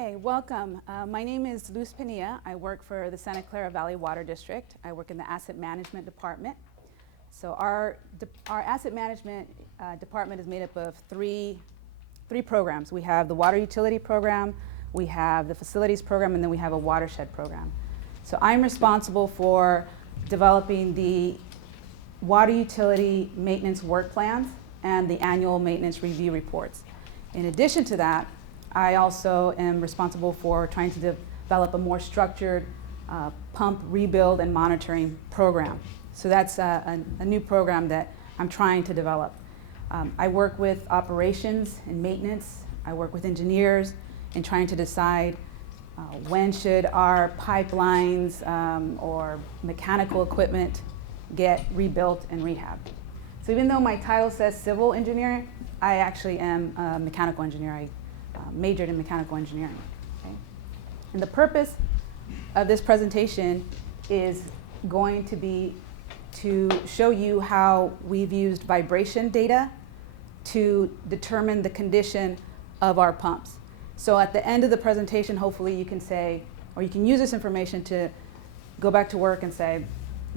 Okay, welcome. My name is Luz Penilla. I work for the Santa Clara Valley Water District. I work in the Asset Management Department. So our Asset Management Department is made up of three programs. We have the Water Utility Program, we have the Facilities Program, and then we have a Watershed Program. So I'm responsible for developing the water utility maintenance work plans and the annual maintenance review reports. In addition to that, I also am responsible for trying to develop a more structured pump rebuild and monitoring program. So that's a new program that I'm trying to develop. I work with operations and maintenance. I work with engineers in trying to decide when should our pipelines or mechanical equipment get rebuilt and rehabbed. So even though my title says civil engineer, I actually am a mechanical engineer. I majored in mechanical engineering. Okay? And the purpose of this presentation is going to be to show you how we've used vibration data to determine the condition of our pumps. So at the end of the presentation, hopefully you can say, or you can use this information to go back to work and say,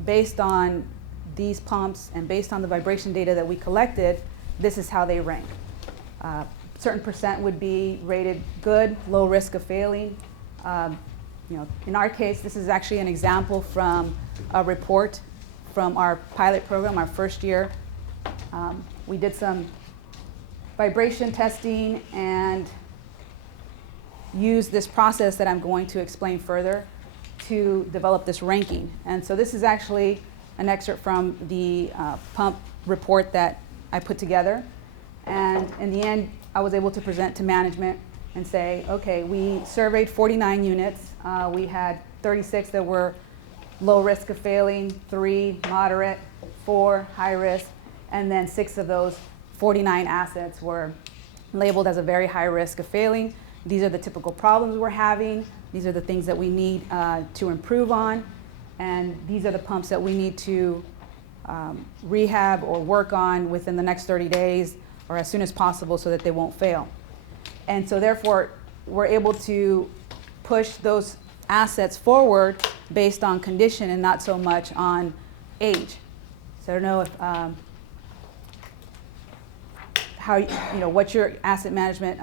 based on these pumps and based on the vibration data that we collected, this is how they rank. Certain percent would be rated good, low risk of failing. In our case, this is actually an example from a report from our pilot program, our first year. We did some vibration testing and used this process that I'm going to explain further to develop this ranking. And so this is actually an excerpt from the pump report that I put together. And in the end, I was able to present to management and say, okay, we surveyed 49 units. We had 36 that were low risk of failing, 3 moderate, 4 high risk, and then 6 of those 49 assets were labeled as a very high risk of failing. These are the typical problems we're having. These are the things that we need to improve on. And these are the pumps that we need to rehab or work on within the next 30 days or as soon as possible so that they won't fail. And so therefore, we're able to push those assets forward based on condition and not so much on age. So I don't know if what your asset management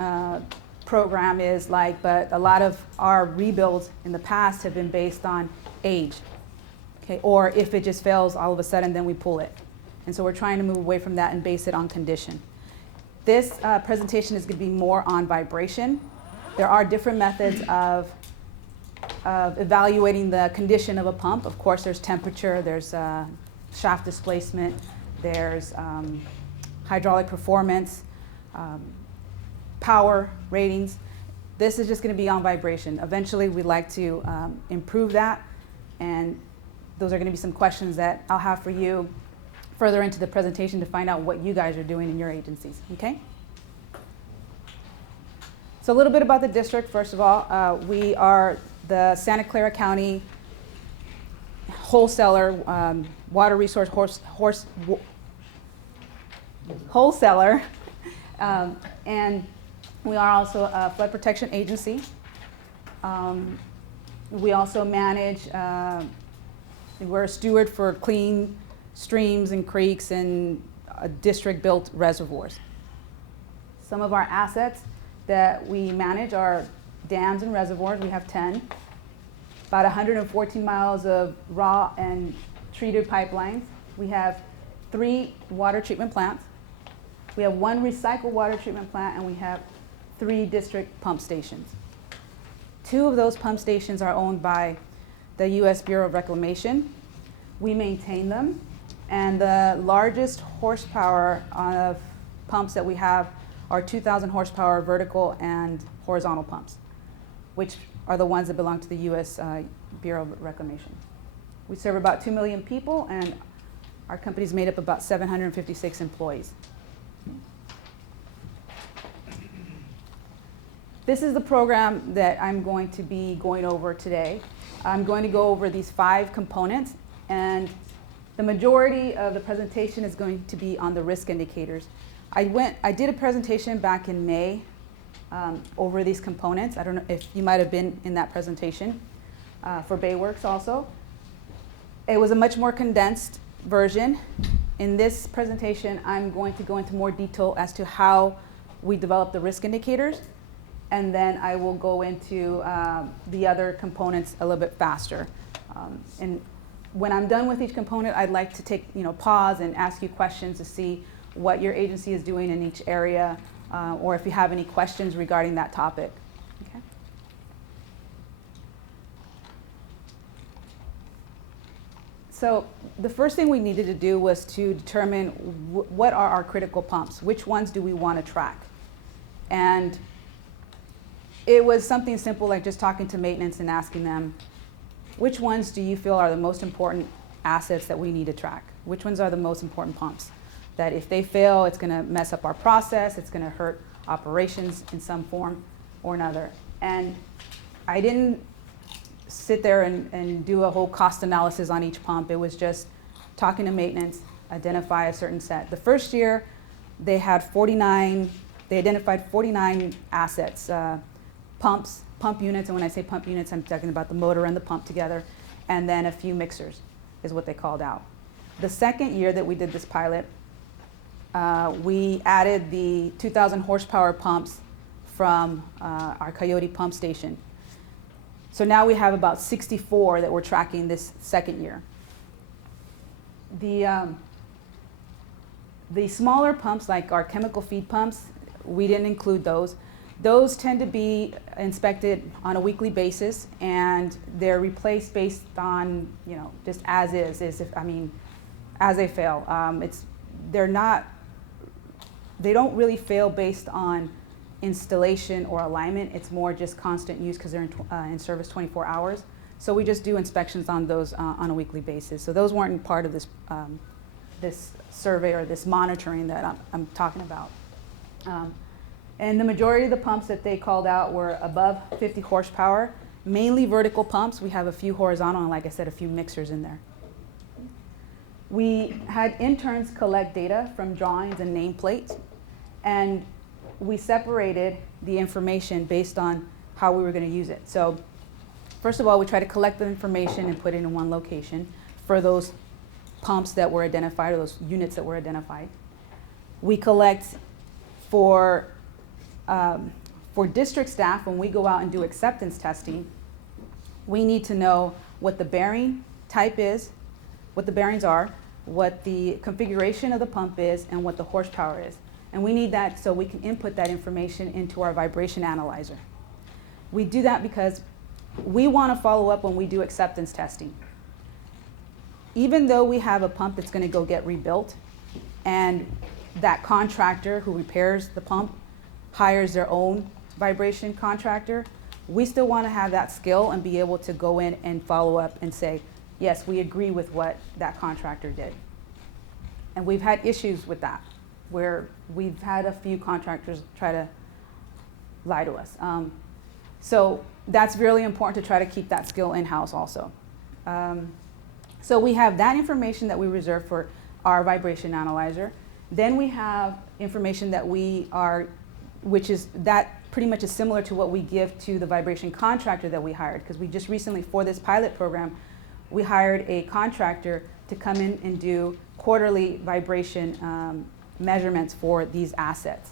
program is like, but a lot of our rebuilds in the past have been based on age. Okay, or if it just fails all of a sudden, then we pull it. And so we're trying to move away from that and base it on condition. This presentation is going to be more on vibration. There are different methods of evaluating the condition of a pump. Of course, there's temperature, there's shaft displacement, there's hydraulic performance, power ratings. This is just going to be on vibration. Eventually, we'd like to improve that, and those are going to be some questions that I'll have for you further into the presentation to find out what you guys are doing in your agencies, okay? So a little bit about the district, first of all. We are the Santa Clara County wholesaler, water resource wholesaler, and we are also a flood protection agency. We also manage, we're a steward for clean streams and creeks and district-built reservoirs. Some of our assets that we manage are dams and reservoirs. We have 10. About 114 miles of raw and treated pipelines. We have 3 water treatment plants. We have 1 recycled water treatment plant, and we have 3 district pump stations. 2 of those pump stations are owned by the U.S. Bureau of Reclamation. We maintain them. And the largest horsepower of pumps that we have are 2,000 horsepower vertical and horizontal pumps, which are the ones that belong to the U.S. Bureau of Reclamation. We serve about 2 million people, and our company is made up of about 756 employees. This is the program that I'm going to be going over today. I'm going to go over these 5 components, and the majority of the presentation is going to be on the risk indicators. I did a presentation back in May over these components. I don't know if you might have been in that presentation for BAYWORKs also. It was a much more condensed version. In this presentation, I'm going to go into more detail as to how we develop the risk indicators, and then I will go into the other components a little bit faster. And when I'm done with each component, I'd like to take pause and ask you questions to see what your agency is doing in each area, or if you have any questions regarding that topic. Okay. So the first thing we needed to do was to determine what are our critical pumps, which ones do we want to track. And it was something simple like just talking to maintenance and asking them, which ones do you feel are the most important assets that we need to track? Which ones are the most important pumps? That if they fail, it's going to mess up our process, it's going to hurt operations in some form or another. And I didn't sit there and do a whole cost analysis on each pump. It was just talking to maintenance, identify a certain set. The first year, they identified 49 assets, pumps, pump units, and when I say pump units, I'm talking about the motor and the pump together, and then a few mixers is what they called out. The second year that we did this pilot, we added the 2,000 horsepower pumps from our Coyote pump station. So now we have about 64 that we're tracking this second year. The smaller pumps, like our chemical feed pumps, we didn't include those. Those tend to be inspected on a weekly basis, and they're replaced based on, just as is, as they fail. They don't really fail based on installation or alignment. It's more just constant use because they're in service 24 hours. So we just do inspections on those on a weekly basis. So those weren't part of this this survey or this monitoring that I'm talking about. And the majority of the pumps that they called out were above 50 horsepower, mainly vertical pumps. We have a few horizontal and, like I said, a few mixers in there. We had interns collect data from drawings and nameplates, and we separated the information based on how we were going to use it. So first of all, we try to collect the information and put it in one location for those pumps that were identified, or those units that were identified. We collect for district staff. When we go out and do acceptance testing, we need to know what the bearing type is, what the bearings are, what the configuration of the pump is, and what the horsepower is. And we need that so we can input that information into our vibration analyzer. We do that because we want to follow up when we do acceptance testing. Even though we have a pump that's going to go get rebuilt, and that contractor who repairs the pump hires their own vibration contractor, we still want to have that skill and be able to go in and follow up and say, yes, we agree with what that contractor did. And we've had issues with that, where we've had a few contractors try to lie to us. So that's really important to try to keep that skill in-house also. So we have that information that we reserve for our vibration analyzer. Then we have information that which is pretty much is similar to what we give to the vibration contractor that we hired, because we just recently, for this pilot program, we hired a contractor to come in and do quarterly vibration measurements for these assets.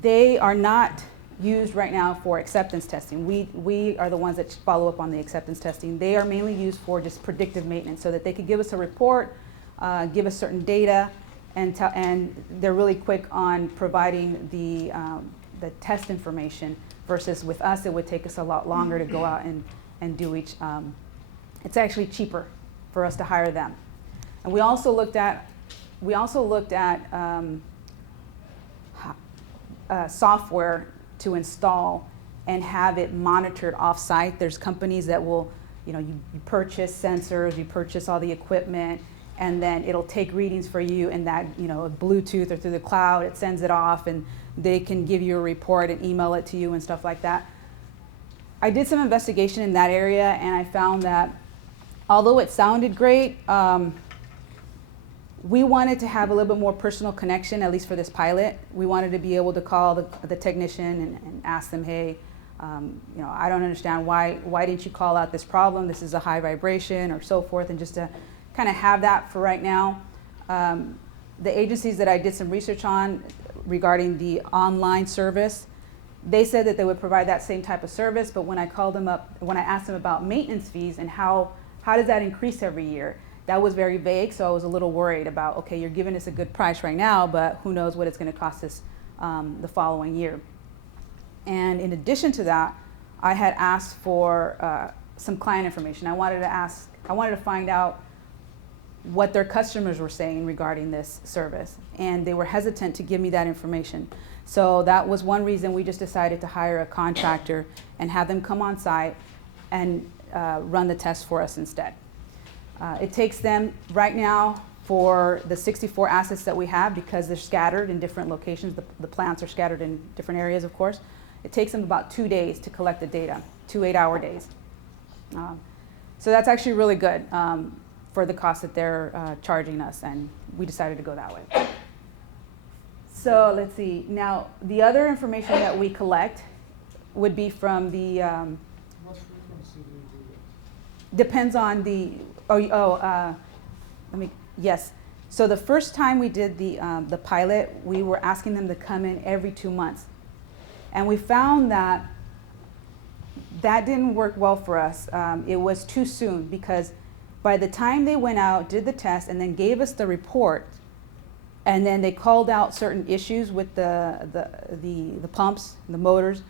They are not used right now for acceptance testing. We are the ones that follow up on the acceptance testing. They are mainly used for just predictive maintenance, so that they could give us a report, give us certain data, and they're really quick on providing the test information, versus with us it would take us a lot longer to go out and do each. It's actually cheaper for us to hire them. And we also looked at software to install and have it monitored off-site. There's companies that will, you purchase sensors, you purchase all the equipment, and then it'll take readings for you, and that, Bluetooth or through the cloud, it sends it off, and they can give you a report and email it to you and stuff like that. I did some investigation in that area, and I found that although it sounded great, We wanted to have a little bit more personal connection, at least for this pilot. We wanted to be able to call the technician and ask them, hey, you know, I don't understand why didn't you call out this problem? This is a high vibration or so forth, and just to kind of have that for right now. The agencies that I did some research on regarding the online service, they said that they would provide that same type of service, but when I called them up, when I asked them about maintenance fees and how does that increase every year, that was very vague, so I was a little worried about, okay, you're giving us a good price right now, but who knows what it's going to cost us the following year. And in addition to that, I had asked for some client information. I wanted to find out what their customers were saying regarding this service, and they were hesitant to give me that information. So that was one reason we just decided to hire a contractor and have them come on site and run the test for us instead. It takes them right now for the 64 assets that we have, because they're scattered in different locations. The plants are scattered in different areas, of course. It takes them about 2 days to collect the data, 2 8-hour days. So that's actually really good for the cost that they're charging us, and we decided to go that way. So let's see. Now, the other information that we collect would be from the, What frequency do you do this? depends on the, yes. So the first time we did the pilot, we were asking them to come in every 2 months. And we found that that didn't work well for us. It was too soon, because by the time they went out, did the test, and then gave us the report, and then they called out certain issues with the pumps, the motors,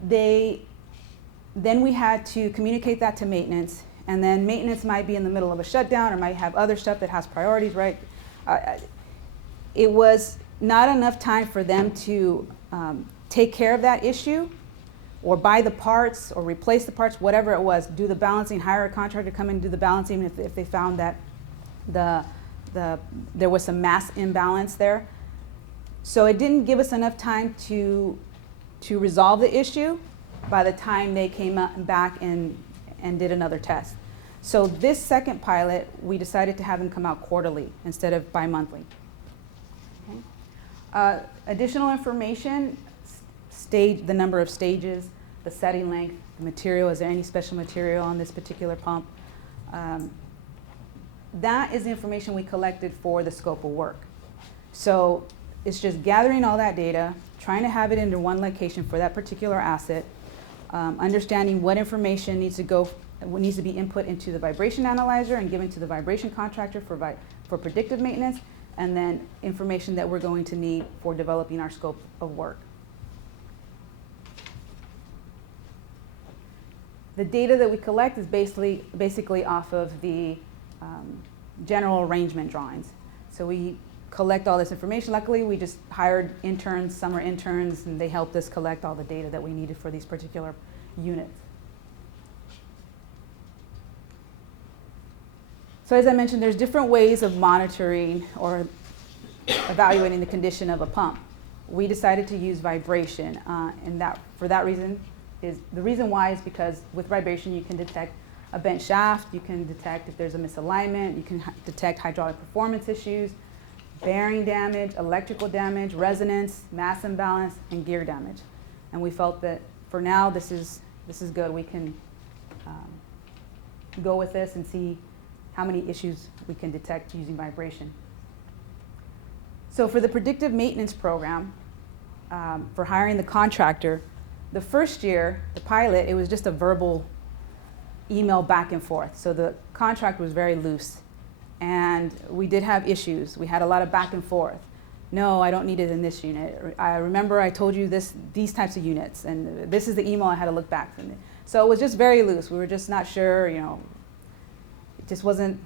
then we had to communicate that to maintenance, and then maintenance might be in the middle of a shutdown or might have other stuff that has priorities, right? It was not enough time for them to take care of that issue, or buy the parts, or replace the parts, whatever it was, do the balancing, hire a contractor to come in and do the balancing if they found that there was some mass imbalance there. So it didn't give us enough time to resolve the issue by the time they came back and did another test. So this second pilot, we decided to have them come out quarterly instead of bi-monthly. Okay. Additional information, the number of stages, the setting length, the material, is there any special material on this particular pump? That is the information we collected for the scope of work. So it's just gathering all that data, trying to have it into one location for that particular asset, understanding what information needs to be input into the vibration analyzer and given to the vibration contractor for predictive maintenance, and then information that we're going to need for developing our scope of work. The data that we collect is basically off of the general arrangement drawings. So we collect all this information. Luckily, we just hired interns, summer interns, and they helped us collect all the data that we needed for these particular units. So as I mentioned, there's different ways of monitoring or evaluating the condition of a pump. We decided to use vibration, and for that reason, the reason why is because with vibration you can detect a bent shaft, you can detect if there's a misalignment, you can detect hydraulic performance issues, bearing damage, electrical damage, resonance, mass imbalance, and gear damage. And we felt that for now this is good. We can go with this and see how many issues we can detect using vibration. So for the predictive maintenance program, for hiring the contractor, the first year, the pilot, it was just a verbal email back and forth. So the contract was very loose. And we did have issues. We had a lot of back and forth. No, I don't need it in this unit. I remember I told you these types of units, and this is the email I had to look back from. So it was just very loose. We were just not sure, it just wasn't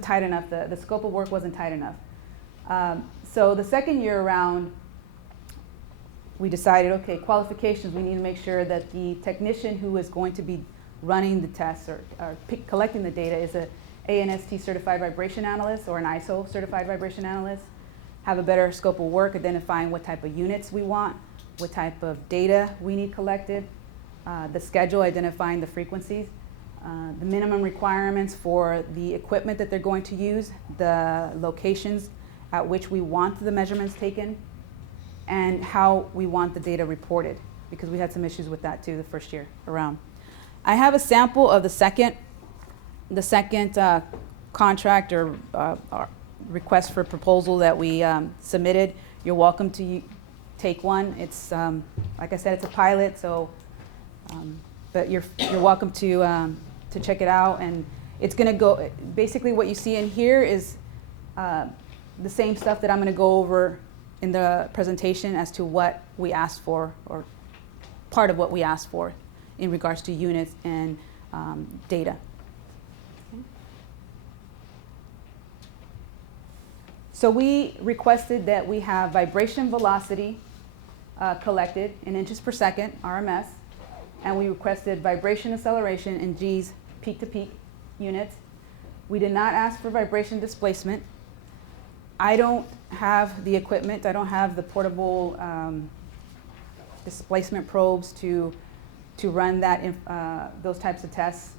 tight enough. The scope of work wasn't tight enough. So the second year around, we decided, okay, qualifications, we need to make sure that the technician who is going to be running the tests or collecting the data is a ANST certified vibration analyst or an ISO certified vibration analyst, have a better scope of work, identifying what type of units we want, what type of data we need collected, the schedule, identifying the frequencies. the minimum requirements for the equipment that they're going to use, the locations at which we want the measurements taken, and how we want the data reported, because we had some issues with that too the first year around. I have a sample of the second contract or request for proposal that we submitted. You're welcome to take one. It's like I said, it's a pilot, so but you're welcome to check it out. And it's going to go, basically what you see in here is the same stuff that I'm going to go over in the presentation as to what we asked for, or part of what we asked for in regards to units and data. Okay. So we requested that we have vibration velocity collected in inches per second, RMS, and we requested vibration acceleration in G's peak-to-peak units. We did not ask for vibration displacement. I don't have the equipment. I don't have the portable displacement probes to run that those types of tests.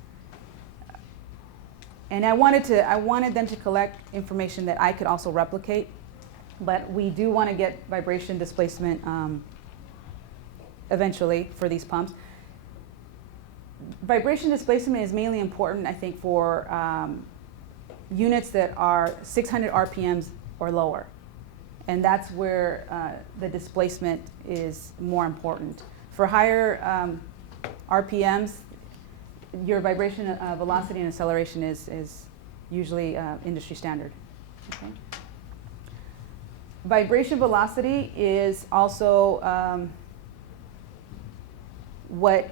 And I wanted them to collect information that I could also replicate, but we do want to get vibration displacement eventually for these pumps. Vibration displacement is mainly important, I think, for units that are 600 RPMs or lower. And that's where the displacement is more important. For higher RPMs, your vibration velocity and acceleration is usually industry standard. Okay. Vibration velocity is also what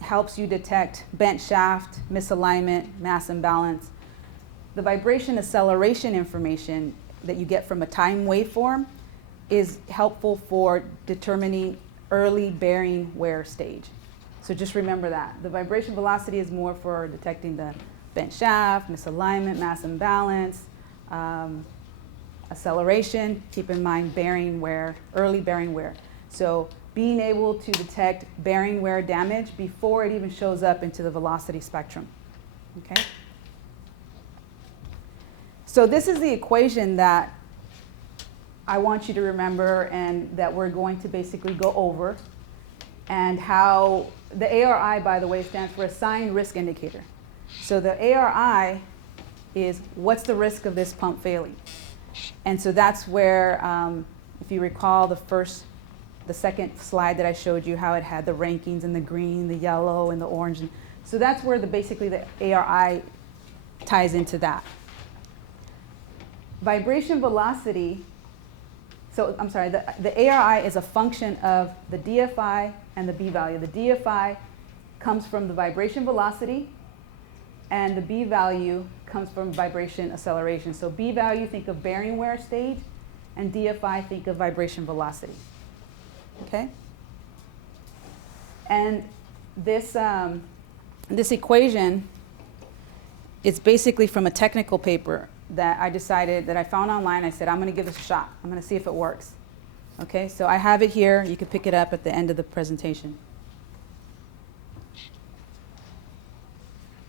helps you detect bent shaft, misalignment, mass imbalance. The vibration acceleration information that you get from a time waveform is helpful for determining early bearing wear stage. So just remember that. The vibration velocity is more for detecting the bent shaft, misalignment, mass imbalance, acceleration. Keep in mind bearing wear, early bearing wear. So being able to detect bearing wear damage before it even shows up into the velocity spectrum. Okay? So this is the equation that I want you to remember and that we're going to basically go over, and how the ARI, by the way, stands for Assigned Risk Indicator. So the ARI is what's the risk of this pump failing? And so that's where, if you recall the second slide that I showed you, how it had the rankings in the green, the yellow, and the orange. So that's where basically the ARI ties into that. Vibration velocity, so I'm sorry, the ARI is a function of the DFI and the B value. The DFI comes from the vibration velocity, and the B value comes from vibration acceleration. So B value, think of bearing wear stage, and DFI, think of vibration velocity. Okay? And this equation is basically from a technical paper that I found online. I said, I'm going to give this a shot. I'm going to see if it works. Okay, so I have it here. You can pick it up at the end of the presentation.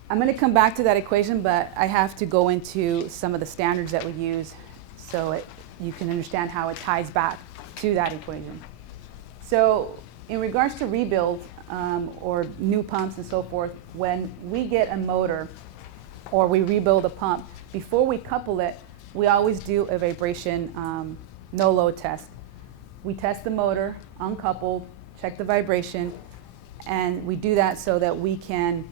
I'm going to come back to that equation, but I have to go into some of the standards that we use so you can understand how it ties back to that equation. So in regards to rebuild or new pumps and so forth, when we get a motor or we rebuild a pump, before we couple it, we always do a vibration no-load test. We test the motor, uncoupled, check the vibration, and we do that so that we can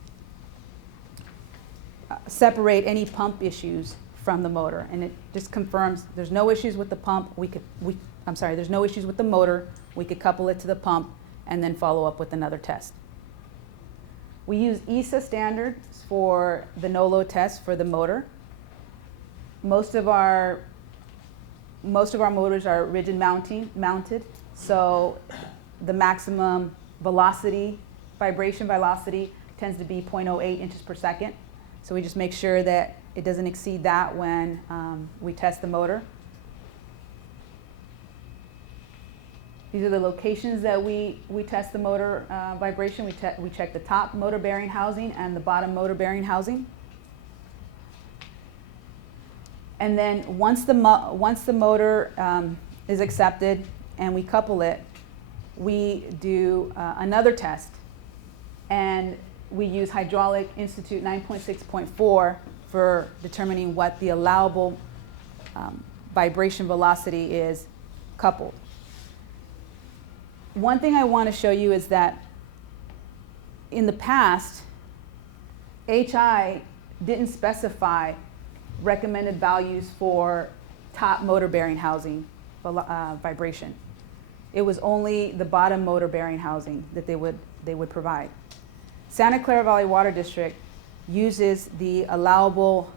separate any pump issues from the motor. And it just confirms there's no issues with the pump. There's no issues with the motor. We could couple it to the pump and then follow up with another test. We use ESA standards for the no-load test for the motor. Most of our motors are rigid mounted, so the maximum velocity, vibration velocity, tends to be 0.08 inches per second. So we just make sure that it doesn't exceed that when we test the motor. These are the locations that we test the motor vibration. We check the top motor bearing housing and the bottom motor bearing housing. And then once the motor is accepted and we couple it, we do another test, and we use Hydraulic Institute 9.6.4 for determining what the allowable vibration velocity is coupled. One thing I want to show you is that in the past, HI didn't specify recommended values for top motor bearing housing vibration. It was only the bottom motor bearing housing that they would provide. Santa Clara Valley Water District uses the allowable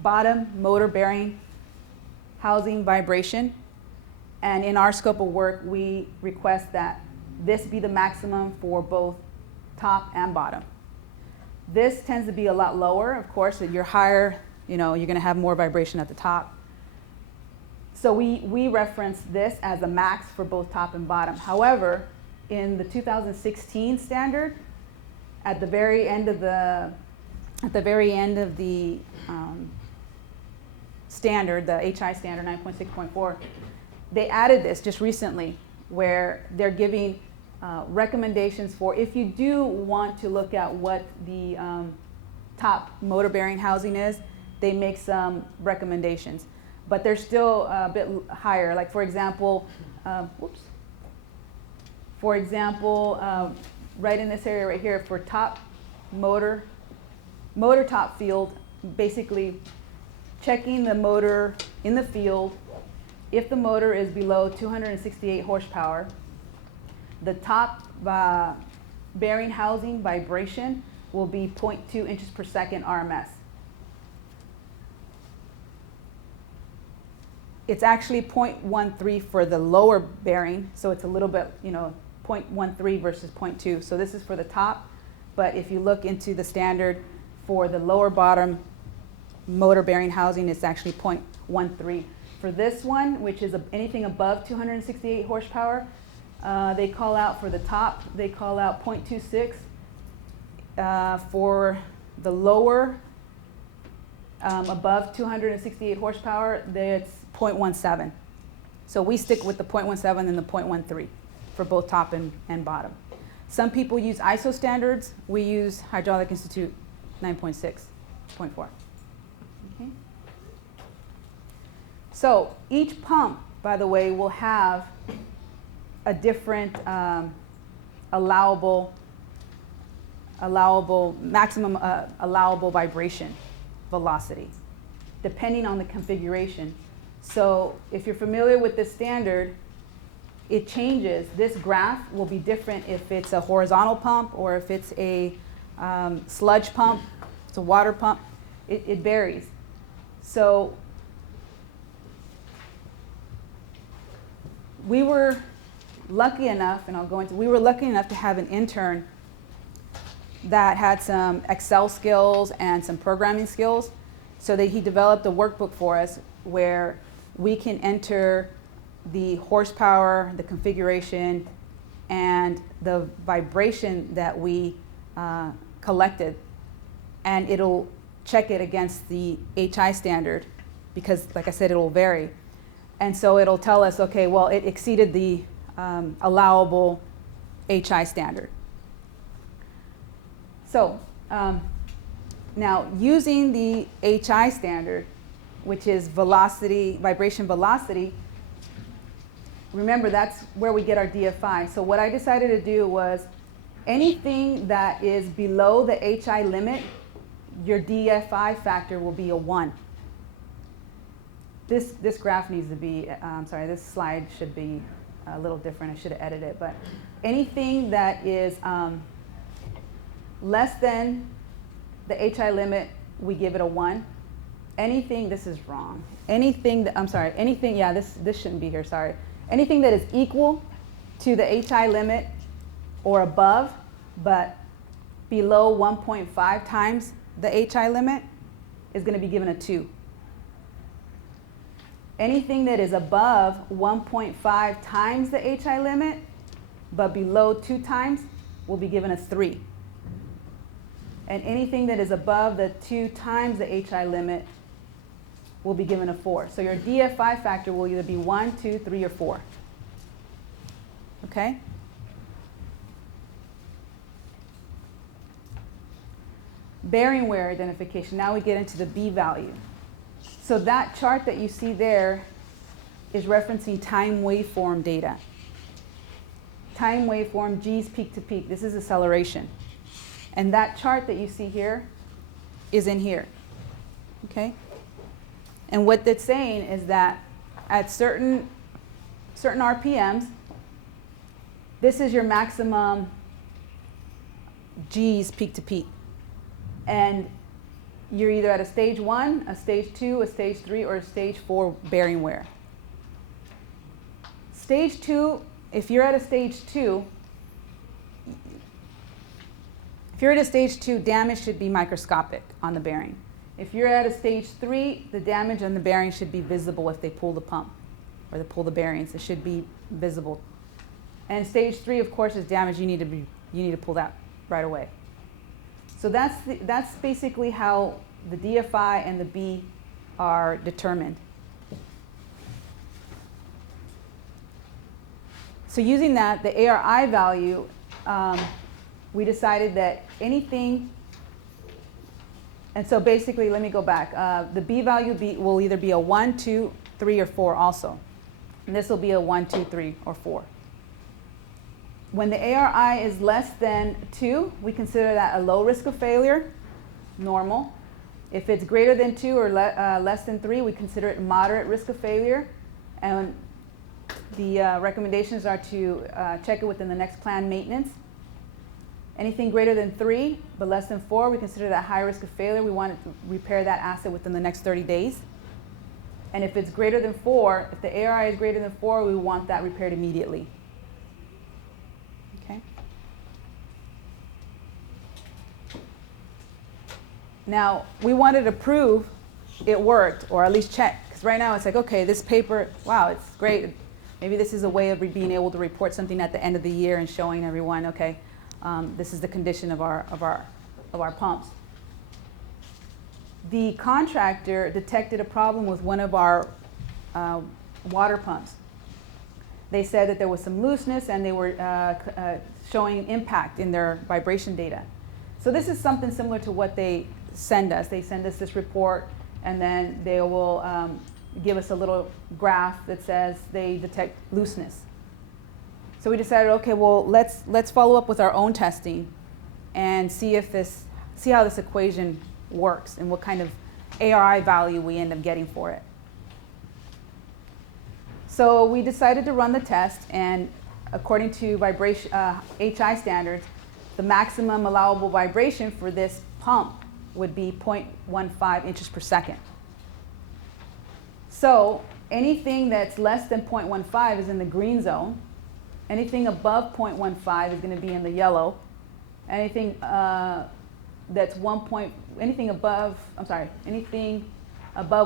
bottom motor bearing housing vibration, and in our scope of work we request that this be the maximum for both top and bottom. This tends to be a lot lower, of course. That you're higher, you're going to have more vibration at the top. So we reference this as a max for both top and bottom. However, in the 2016 standard, at the very end of the standard, the HI standard 9.6.4, they added this just recently, where they're giving recommendations for if you do want to look at what the top motor bearing housing is, they make some recommendations. But they're still a bit higher. Like for example, right in this area right here, for top motor top field, basically checking the motor in the field. If the motor is below 268 horsepower, the top bearing housing vibration will be 0.2 inches per second RMS. It's actually 0.13 for the lower bearing, so it's a little bit, 0.13 versus 0.2. So this is for the top, but if you look into the standard for the lower bottom motor bearing housing, it's actually 0.13. For this one, which is anything above 268 horsepower, they call out for the top, they call out 0.26. For the lower, above 268 horsepower, it's 0.17. So we stick with the 0.17 and the 0.13 for both top and bottom. Some people use ISO standards. We use Hydraulic Institute 9.6.4. Okay. So each pump, by the way, will have a different maximum allowable vibration velocity, depending on the configuration. So if you're familiar with this standard, it changes. This graph will be different if it's a horizontal pump or if it's a sludge pump, it's a water pump. It varies. So we were lucky enough, we were lucky enough to have an intern that had some Excel skills and some programming skills, so that he developed a workbook for us where we can enter the horsepower, the configuration, and the vibration that we collected, and it'll check it against the HI standard, because like I said, it'll vary. And so it'll tell us, okay, well, it exceeded the allowable HI standard. So now using the HI standard, which is vibration velocity, remember that's where we get our DFI. So what I decided to do was anything that is below the HI limit, your DFI factor will be a 1. This graph needs to be, this slide should be a little different. I should have edited it, but anything that is less than the HI limit, we give it a 1. Anything, this is wrong. Anything that, this shouldn't be here, sorry. Anything that is equal to the HI limit or above, but below 1.5 times the HI limit is going to be given a 2. Anything that is above 1.5 times the HI limit, but below 2 times, will be given a 3. And anything that is above the 2 times the HI limit will be given a 4. So your DFI factor will either be 1, 2, 3, or 4. Okay? Bearing wear identification. Now we get into the B value. So that chart that you see there is referencing time waveform data. Time waveform, G's peak to peak. This is acceleration. And that chart that you see here is in here. Okay? And what that's saying is that at certain RPMs, this is your maximum G's peak to peak. And you're either at a stage 1, a stage 2, a stage 3, or a stage 4 bearing wear. Stage 2, if you're at a stage 2, damage should be microscopic on the bearing. If you're at a stage 3, the damage on the bearing should be visible if they pull the pump or they pull the bearings. It should be visible. And stage 3, of course, is damage. You need to pull that right away. So that's basically how the DFI and the B are determined. So using that, the ARI value, we decided that anything, and so basically, let me go back. The B value will either be a 1, 2, 3, or 4 also. And this will be a 1, 2, 3, or 4. When the ARI is less than 2, we consider that a low risk of failure, normal. If it's greater than 2 or less than 3, we consider it moderate risk of failure. And the recommendations are to check it within the next planned maintenance. Anything greater than 3 but less than 4, we consider that high risk of failure. We want to repair that asset within the next 30 days. And if it's greater than 4, if the ARI is greater than 4, we want that repaired immediately. Okay. Now, we wanted to prove it worked, or at least check. Because right now it's like, okay, this paper, wow, it's great. Maybe this is a way of being able to report something at the end of the year and showing everyone, okay, this is the condition of our pumps. The contractor detected a problem with one of our water pumps. They said that there was some looseness and they were showing impact in their vibration data. So this is something similar to what they send us. They send us this report and then they will give us a little graph that says they detect looseness. So we decided, okay, well, let's follow up with our own testing and see how this equation works and what kind of ARI value we end up getting for it. So we decided to run the test, and according to vibration, HI standards, the maximum allowable vibration for this pump would be 0.15 inches per second. So anything that's less than 0.15 is in the green zone. Anything above 0.15 is going to be in the yellow. Anything anything above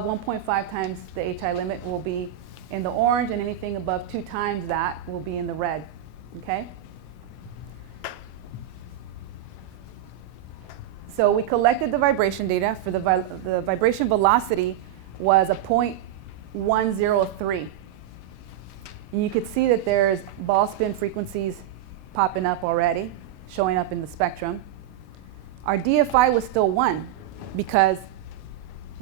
1.5 times the HI limit will be in the orange, and anything above 2 times that will be in the red. Okay? So we collected the vibration data. For the vibration velocity was a 0.103. And you could see that there's ball spin frequencies popping up already, showing up in the spectrum. Our DFI was still 1 because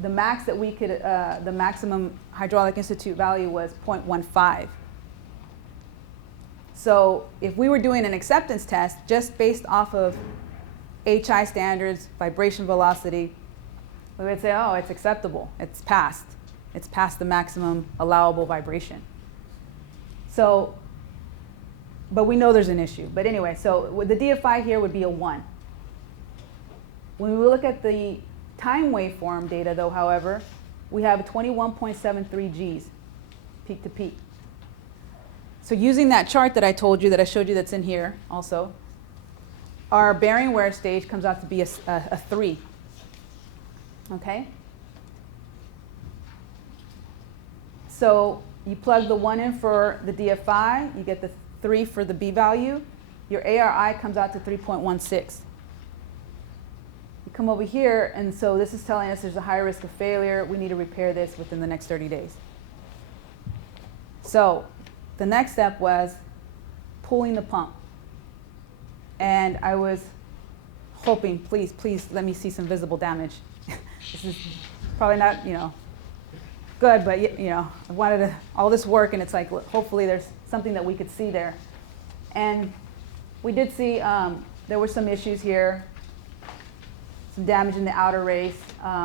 the max that we could, the maximum hydraulic institute value was 0.15. So if we were doing an acceptance test just based off of HI standards, vibration velocity, we would say, oh, it's acceptable. It's passed. It's past the maximum allowable vibration. So, but we know there's an issue. But anyway, so with the DFI here would be a 1. When we look at the time waveform data, though, however, we have 21.73 Gs, peak to peak. So using that chart that I told you, that I showed you that's in here also, our bearing wear stage comes out to be a 3. Okay? So you plug the 1 in for the DFI, you get the 3 for the B value. Your ARI comes out to 3.16. You come over here, and so this is telling us there's a higher risk of failure. We need to repair this within the next 30 days. So the next step was pulling the pump. And I was hoping, please, please let me see some visible damage. This is probably not, good, but I wanted all this work, and it's like, hopefully there's something that we could see there. And we did see there were some issues here, some damage in the outer race.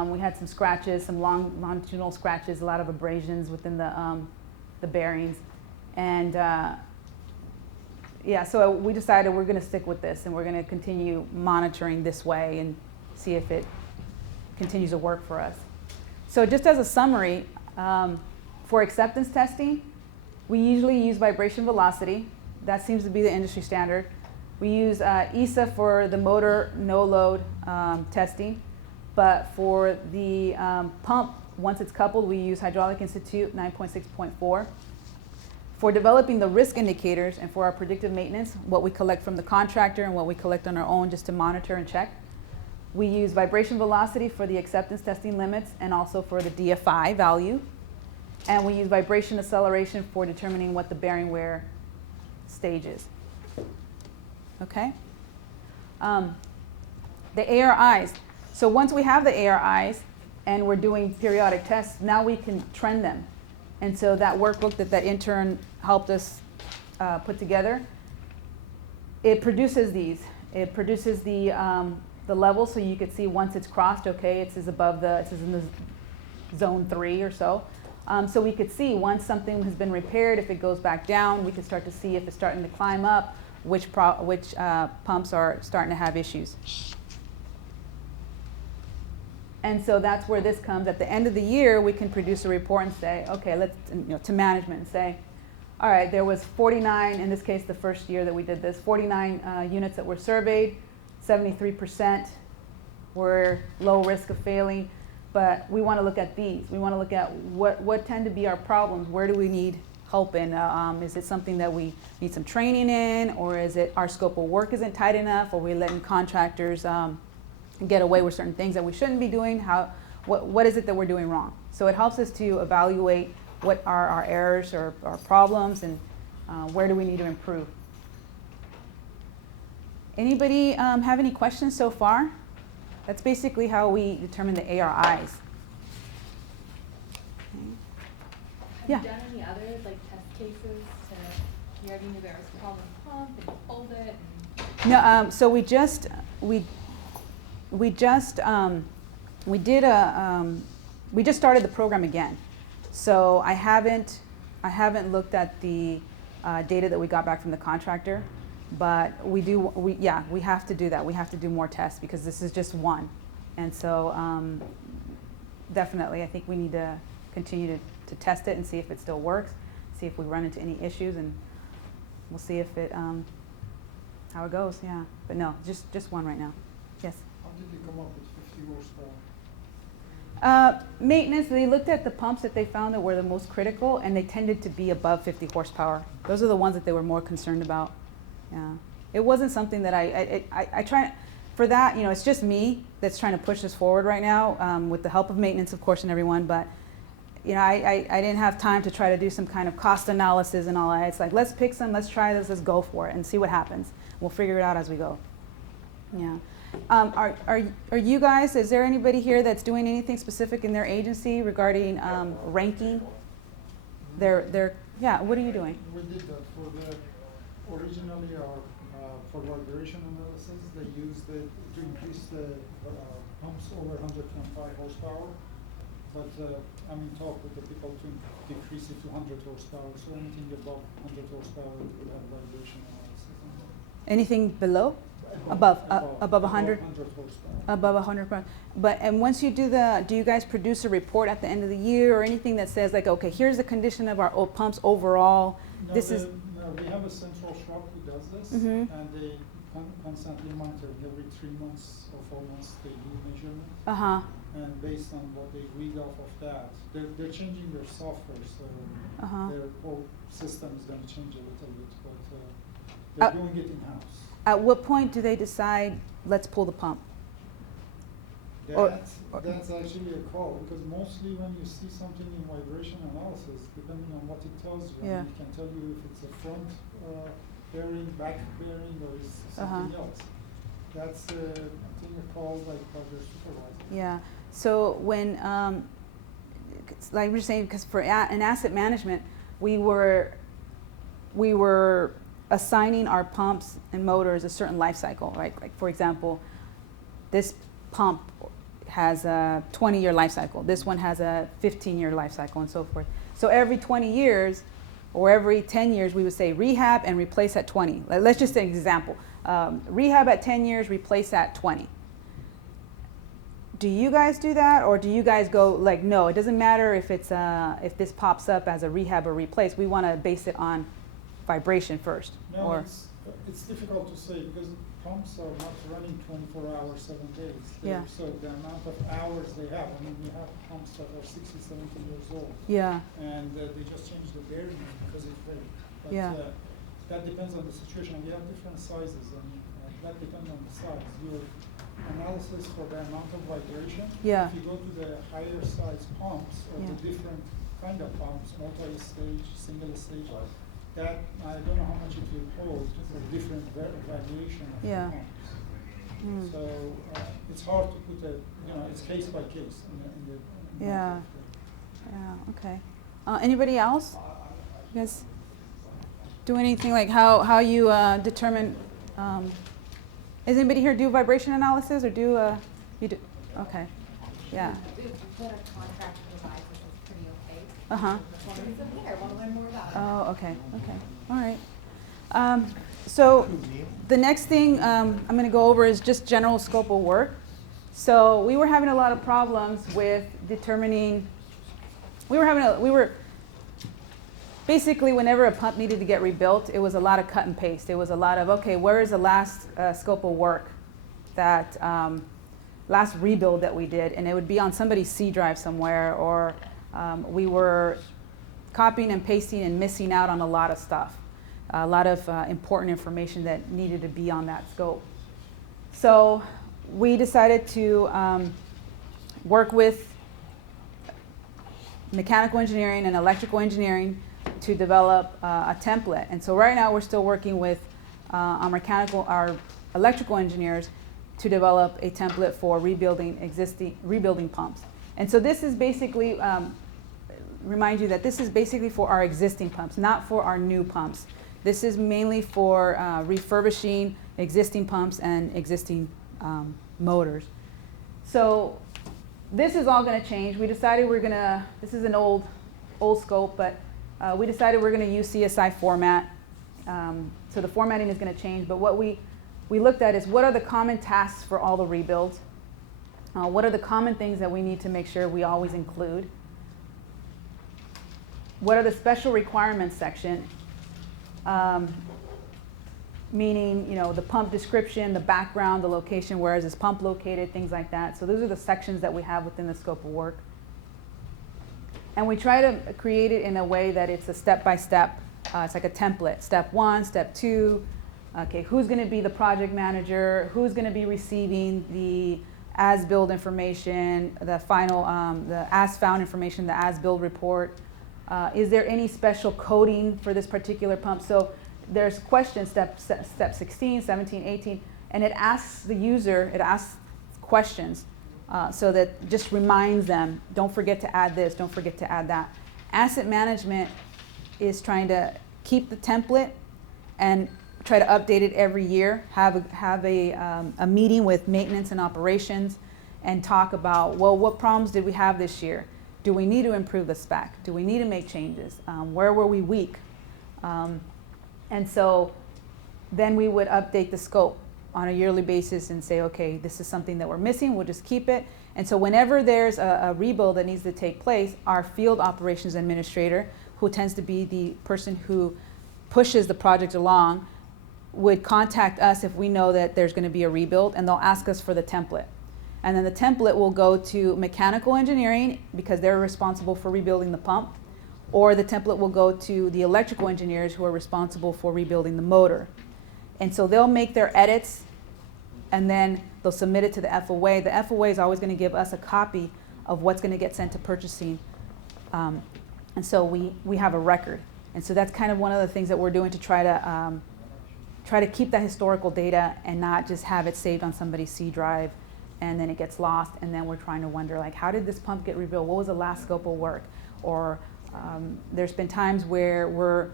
We had some scratches, some longitudinal scratches, a lot of abrasions within the bearings. And yeah, so we decided we're going to stick with this, and we're going to continue monitoring this way and see if it continues to work for us. So just as a summary, for acceptance testing, we usually use vibration velocity. That seems to be the industry standard. We use ESA for the motor no load testing, but for the pump, once it's coupled, we use Hydraulic Institute 9.6.4. For developing the risk indicators and for our predictive maintenance, what we collect from the contractor and what we collect on our own just to monitor and check, we use vibration velocity for the acceptance testing limits and also for the DFI value. And we use vibration acceleration for determining what the bearing wear stage is. Okay? The ARIs. So once we have the ARIs and we're doing periodic tests, now we can trend them. And so that workbook that intern helped us put together, it produces these. It produces the level, so you could see once it's crossed, okay, it's above it's in the zone 3 or so. So we could see once something has been repaired, if it goes back down, we could start to see if it's starting to climb up, which pumps are starting to have issues. And so that's where this comes. At the end of the year, we can produce a report and say, okay, let's, to management and say, all right, there was 49, in this case, the first year that we did this, 49 units that were surveyed, 73% were low risk of failing, but we want to look at these. We want to look at what tend to be our problems. Where do we need help in? Is it something that we need some training in, or is it our scope of work isn't tight enough, or we're letting contractors get away with certain things that we shouldn't be doing? What is it that we're doing wrong? So it helps us to evaluate what are our errors or our problems, and where do we need to improve. Anybody have any questions so far? That's basically how we determine the ARIs. Okay. Yeah. Have you done any other test cases to you're having there was a problem with the pump and you pulled it? And No. So we just started the program again. So I haven't looked at the data that we got back from the contractor, but we have to do that. We have to do more tests because this is just one. And so definitely I think we need to continue to test it and see if it still works, see if we run into any issues, and we'll see if it how it goes. Yeah, but no, just one right now. Yes. How did you come up with 50 horsepower? Maintenance, they looked at the pumps that they found that were the most critical, and they tended to be above 50 horsepower. Those are the ones that they were more concerned about. Yeah. It wasn't something that I try, for that, it's just me that's trying to push this forward right now, with the help of maintenance, of course, and everyone, but I didn't have time to try to do some kind of cost analysis and all that. It's like, let's pick some, let's try this, let's go for it and see what happens. We'll figure it out as we go. Yeah. Are you guys, is there anybody here that's doing anything specific in their agency regarding ranking? Yeah, what are you doing? We did that for originally for vibration analysis, they used it to increase the pumps over 105 horsepower. But talk with the people to decrease it to 100 horsepower. So anything above 100 horsepower will have vibration analysis. Anything below? Above 100? 100 horsepower. Above 100. And once you do you guys produce a report at the end of the year or anything that says like, okay, here's the condition of our pumps overall? No, this is. No, we have a central shop who does this, Mm-hmm. and they constantly monitor every 3 months or 4 months. They do measurements. Uh-huh. and based on what they read off of that, they're changing their software, so their whole system is going to change a little bit, but they're doing it in-house. At what point do they decide, let's pull the pump? That's actually a call, because mostly when you see something in vibration analysis, depending on what it tells you, Yeah. it can tell you if it's a front bearing, back bearing, or is something else. That's I think a call like their supervisor. Yeah. So when, like we're saying, because for in asset management, we were assigning our pumps and motors a certain life cycle, right? Like for example, this pump has a 20-year life cycle. This one has a 15-year life cycle, and so forth. So every 20 years or every 10 years, we would say rehab and replace at 20. Let's just say an example. Rehab at 10 years, replace at 20. Do you guys do that, or do you guys go like, no, it doesn't matter if it's if this pops up as a rehab or replace. We want to base it on vibration first. No, or it's difficult to say because pumps are not running 24 hours, 7 days. Yeah. So the amount of hours they have, I mean, we have pumps that are 60, 70 years old. Yeah. And they just change the bearing because it breaks. But Yeah. That depends on the situation. We have different sizes, and that depends on the size. Your analysis for the amount of vibration, Yeah. if you go to the higher size pumps or the different kind of pumps, multi-stage, single stage, that I don't know how much it will hold for different variation of the pumps. Mm. So it's hard to put it's case by case in the Yeah. Yeah. Okay. Anybody else? You guys do anything like how you determine? Does anybody here do vibration analysis or do you do? Okay. Yeah. What a contract provides us is pretty okay. Uh-huh. Performance of care, want to learn more about it. Oh, okay. Okay. All right. So the next thing I'm going to go over is just general scope of work. So we were having a lot of problems with determining. We were basically, whenever a pump needed to get rebuilt, it was a lot of cut and paste. It was a lot of, okay, where is the last scope of work, that last rebuild that we did? And it would be on somebody's C drive somewhere, or we were copying and pasting and missing out on a lot of stuff, a lot of important information that needed to be on that scope. So we decided to work with mechanical engineering and electrical engineering to develop a template. And so right now we're still working with our electrical engineers to develop a template for rebuilding pumps. And so this is basically, remind you that this is basically for our existing pumps, not for our new pumps. This is mainly for refurbishing existing pumps and existing motors. So this is all going to change. We decided this is an old scope, but we decided we're going to use CSI format. So the formatting is going to change, but what we looked at is what are the common tasks for all the rebuilds? What are the common things that we need to make sure we always include? What are the special requirements section? Meaning, the pump description, the background, the location, where is this pump located, things like that. So those are the sections that we have within the scope of work. And we try to create it in a way that it's a step-by-step, it's like a template. Step 1, step 2, okay, who's going to be the project manager, who's going to be receiving the as-build information, the final, the as-found information, the as-build report. Is there any special coding for this particular pump? So there's questions, step 16, 17, 18, and it asks the user, it asks questions so that just reminds them, don't forget to add this, don't forget to add that. Asset management is trying to keep the template and try to update it every year, have a meeting with maintenance and operations and talk about, well, what problems did we have this year? Do we need to improve the spec? Do we need to make changes? Where were we weak? And so then we would update the scope on a yearly basis and say, okay, this is something that we're missing, we'll just keep it. And so whenever there's a rebuild that needs to take place, our field operations administrator, who tends to be the person who pushes the project along, would contact us if we know that there's going to be a rebuild, and they'll ask us for the template. And then the template will go to mechanical engineering because they're responsible for rebuilding the pump, or the template will go to the electrical engineers who are responsible for rebuilding the motor. And so they'll make their edits and then they'll submit it to the FOA. The FOA is always going to give us a copy of what's going to get sent to purchasing. And so we have a record. And so that's kind of one of the things that we're doing to try to keep that historical data and not just have it saved on somebody's C drive and then it gets lost and then we're trying to wonder, like, how did this pump get rebuilt? What was the last scope of work? Or there's been times where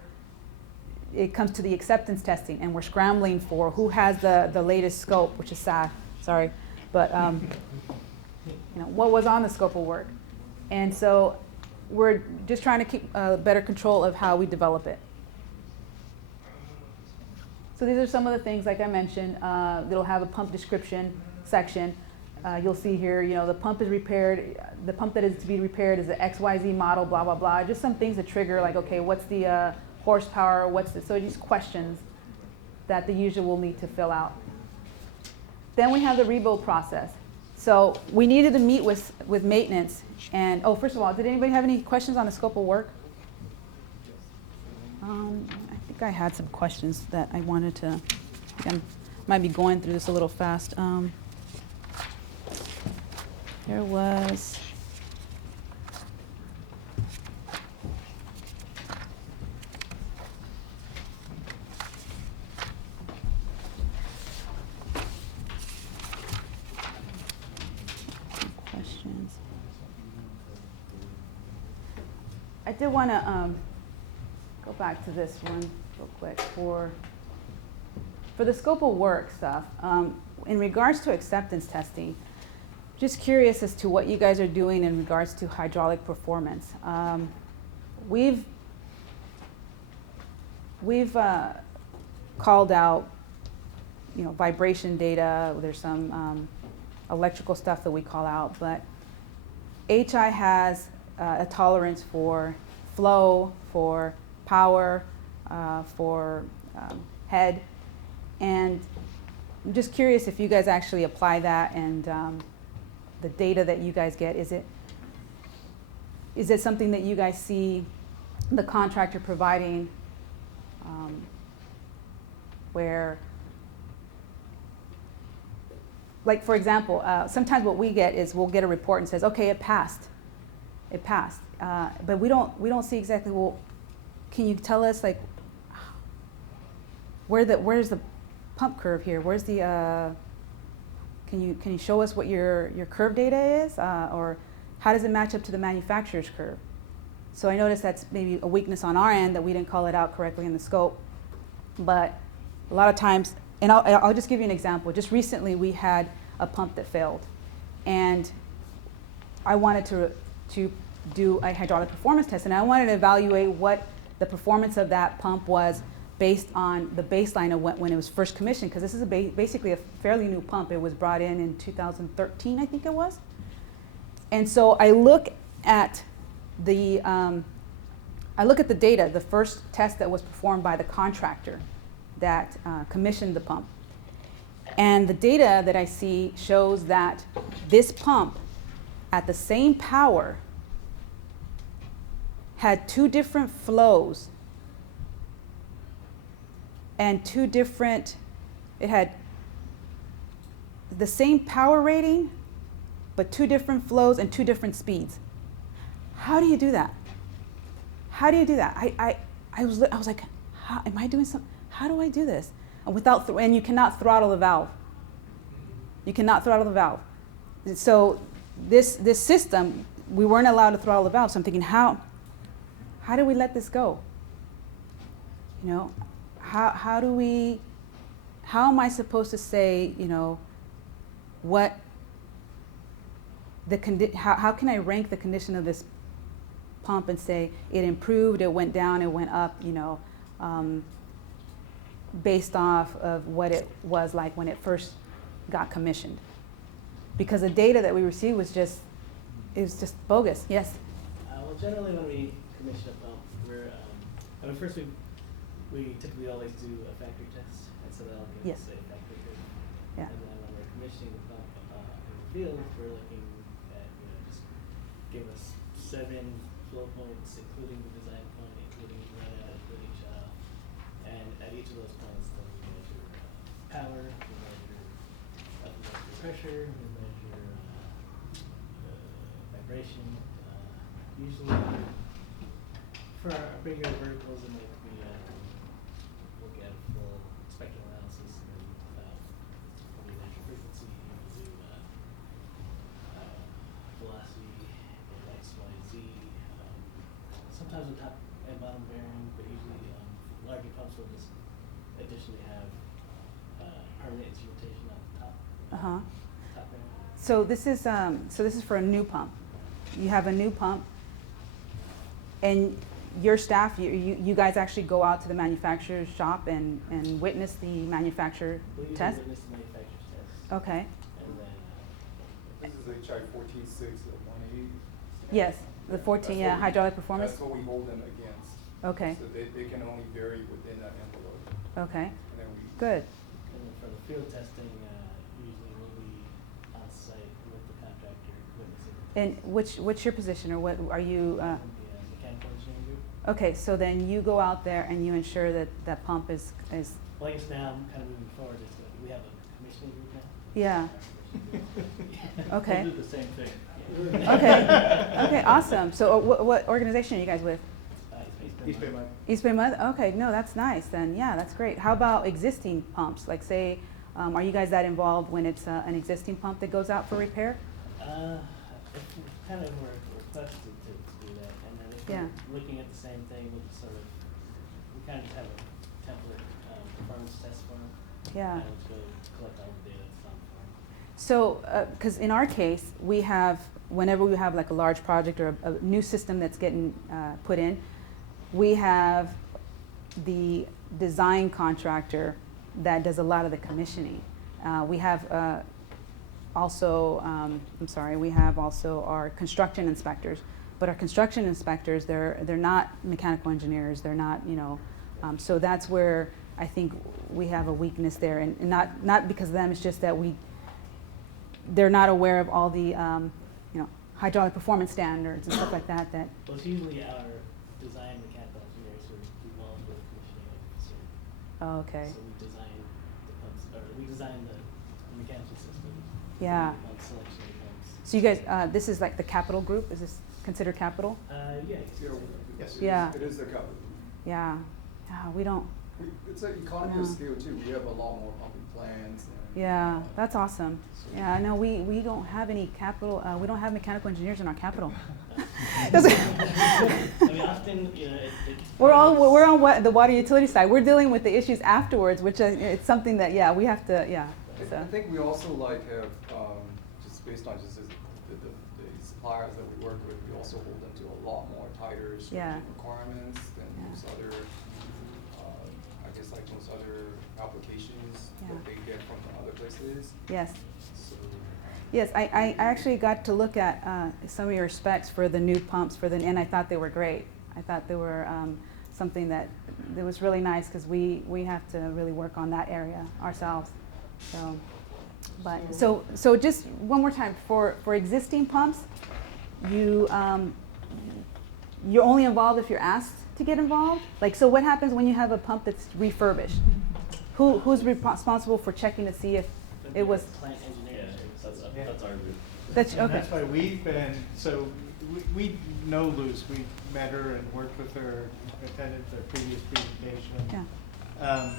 it comes to the acceptance testing and we're scrambling for who has the latest scope, which is sad, sorry. But what was on the scope of work? And so we're just trying to keep better control of how we develop it. So these are some of the things, like I mentioned, that'll have a pump description section. You'll see here, the pump is repaired. The pump that is to be repaired is the XYZ model, blah, blah, blah. Just some things that trigger, like, okay, what's the horsepower? So these questions that the user will need to fill out. Then we have the rebuild process. So we needed to meet with maintenance. And, first of all, did anybody have any questions on the scope of work? I think I had some questions that I wanted to, I might be going through this a little fast. There was, questions. I did want to go back to this one real quick for the scope of work stuff. In regards to acceptance testing, just curious as to what you guys are doing in regards to hydraulic performance. We've called out, vibration data. There's some electrical stuff that we call out, but HI has a tolerance for flow, for power, for head, and I'm just curious if you guys actually apply that and the data that you guys get, is it something that you guys see the contractor providing where, like, for example, sometimes what we get is we'll get a report and says, okay, it passed, but we don't see exactly, well, can you tell us, like, where's the pump curve here? Where's the Can you show us what your curve data is, or how does it match up to the manufacturer's curve? So I noticed that's maybe a weakness on our end that we didn't call it out correctly in the scope. But a lot of times, and I'll just give you an example. Just recently we had a pump that failed, and I wanted to do a hydraulic performance test, and I wanted to evaluate what the performance of that pump was based on the baseline of when it was first commissioned, because this is basically a fairly new pump. It was brought in 2013, I think it was. And so I look at the data, the first test that was performed by the contractor that commissioned the pump. And the data that I see shows that this pump at the same power had two different flows and it had the same power rating, but two different flows and two different speeds. How do you do that? How do you do that? I was like, am I doing something? How do I do this? And you cannot throttle the valve. You cannot throttle the valve. So this system, we weren't allowed to throttle the valve. So I'm thinking, how do we let this go? How am I supposed to say, what how can I rank the condition of this pump and say it improved, it went down, it went up, based off of what it was like when it first got commissioned? Because the data that we received was just bogus. Yes? Well, generally when we commission a pump, first we typically always do a factory test, and so that'll give Yes. us a factory curve. Yeah. And then when we're commissioning the pump in the field, we're looking at, just give us 7 flow points, including the design point, including run out, including shut off. And at each of those points, then we measure power, we measure pressure, we measure vibration. Usually, for our bigger verticals, it might be look at a full spectral analysis, and then we measure frequency, we do velocity, X, Y, Z. Sometimes with top and bottom bearing, but usually larger pumps will just additionally have permanent instrumentation on the top. Top bearing. So this is for a new pump. You have a new pump, and your staff, you guys actually go out to the manufacturer's shop and witness the manufacturer We test? usually witness the manufacturer's test. Okay. And then This is HI 14.6.180. Yes, the 14, yeah, hydraulic performance? That's what we hold them against. Okay, So they can only vary within that envelope. okay, And then we. good. And then for the field testing, usually we'll be on site with the contractor witnessing. And what's your position, or what are you? The mechanical engineering group. Okay, so then you go out there and you ensure that that pump is Well, I guess now I'm kind of moving forward. We have a commissioning group now. yeah. Okay. We'll do the same thing. Okay. Okay. Awesome. So what organization are you guys with? East Bay Mud. East Bay Mud. Okay. No, that's nice. Then yeah, that's great. How about existing pumps? Like say, are you guys that involved when it's an existing pump that goes out for repair? Kind of we're requested to do that, and then if Yeah. we're looking at the same thing, we'll sort of, we kind of have a template performance test form. Yeah. And let's go collect all the data that's on the form. So, because in our case, we have, whenever we have like a large project or a new system that's getting put in, we have the design contractor that does a lot of the commissioning. We have we have also our construction inspectors. But our construction inspectors, they're not mechanical engineers. They're not, so that's where I think we have a weakness there, and not because of them. It's just that they're not aware of all the hydraulic performance standards and stuff like that. That Well, it's usually our design mechanical engineers who are involved with the commissioning of the okay, So we design the pumps, or we design the mechanical system. Yeah. Pump selection of pumps. so you guys, this is like the capital group. Is this considered capital? Yeah. Yes. Yeah. It is the capital. Yeah. We don't. It's an economy of Yeah. scale too. We have a lot more pumping plants. And, Yeah, that's awesome. Yeah, no, we don't have any capital. We don't have mechanical engineers in our capital. I mean, often, We're on the water utility side. We're dealing with the issues afterwards, which it's something that we have to I So. think we also have just based on just the suppliers that we work with, we also hold them to a lot more tighter stringent requirements than most other, I guess like most other applications that they get from other places. Yes. So, Yes, I actually got to look at some of your specs for the new pumps and I thought they were great. I thought they were something that was really nice because we have to really work on that area ourselves. So just one more time for existing pumps, you're only involved if you're asked to get involved. Like, so what happens when you have a pump that's refurbished? Who's responsible for checking to see if it was? Plant engineering. Yeah. That's our group. That's And okay. that's why we've been, so we know Luz, we met her and worked with her, attended the previous presentation. Yeah.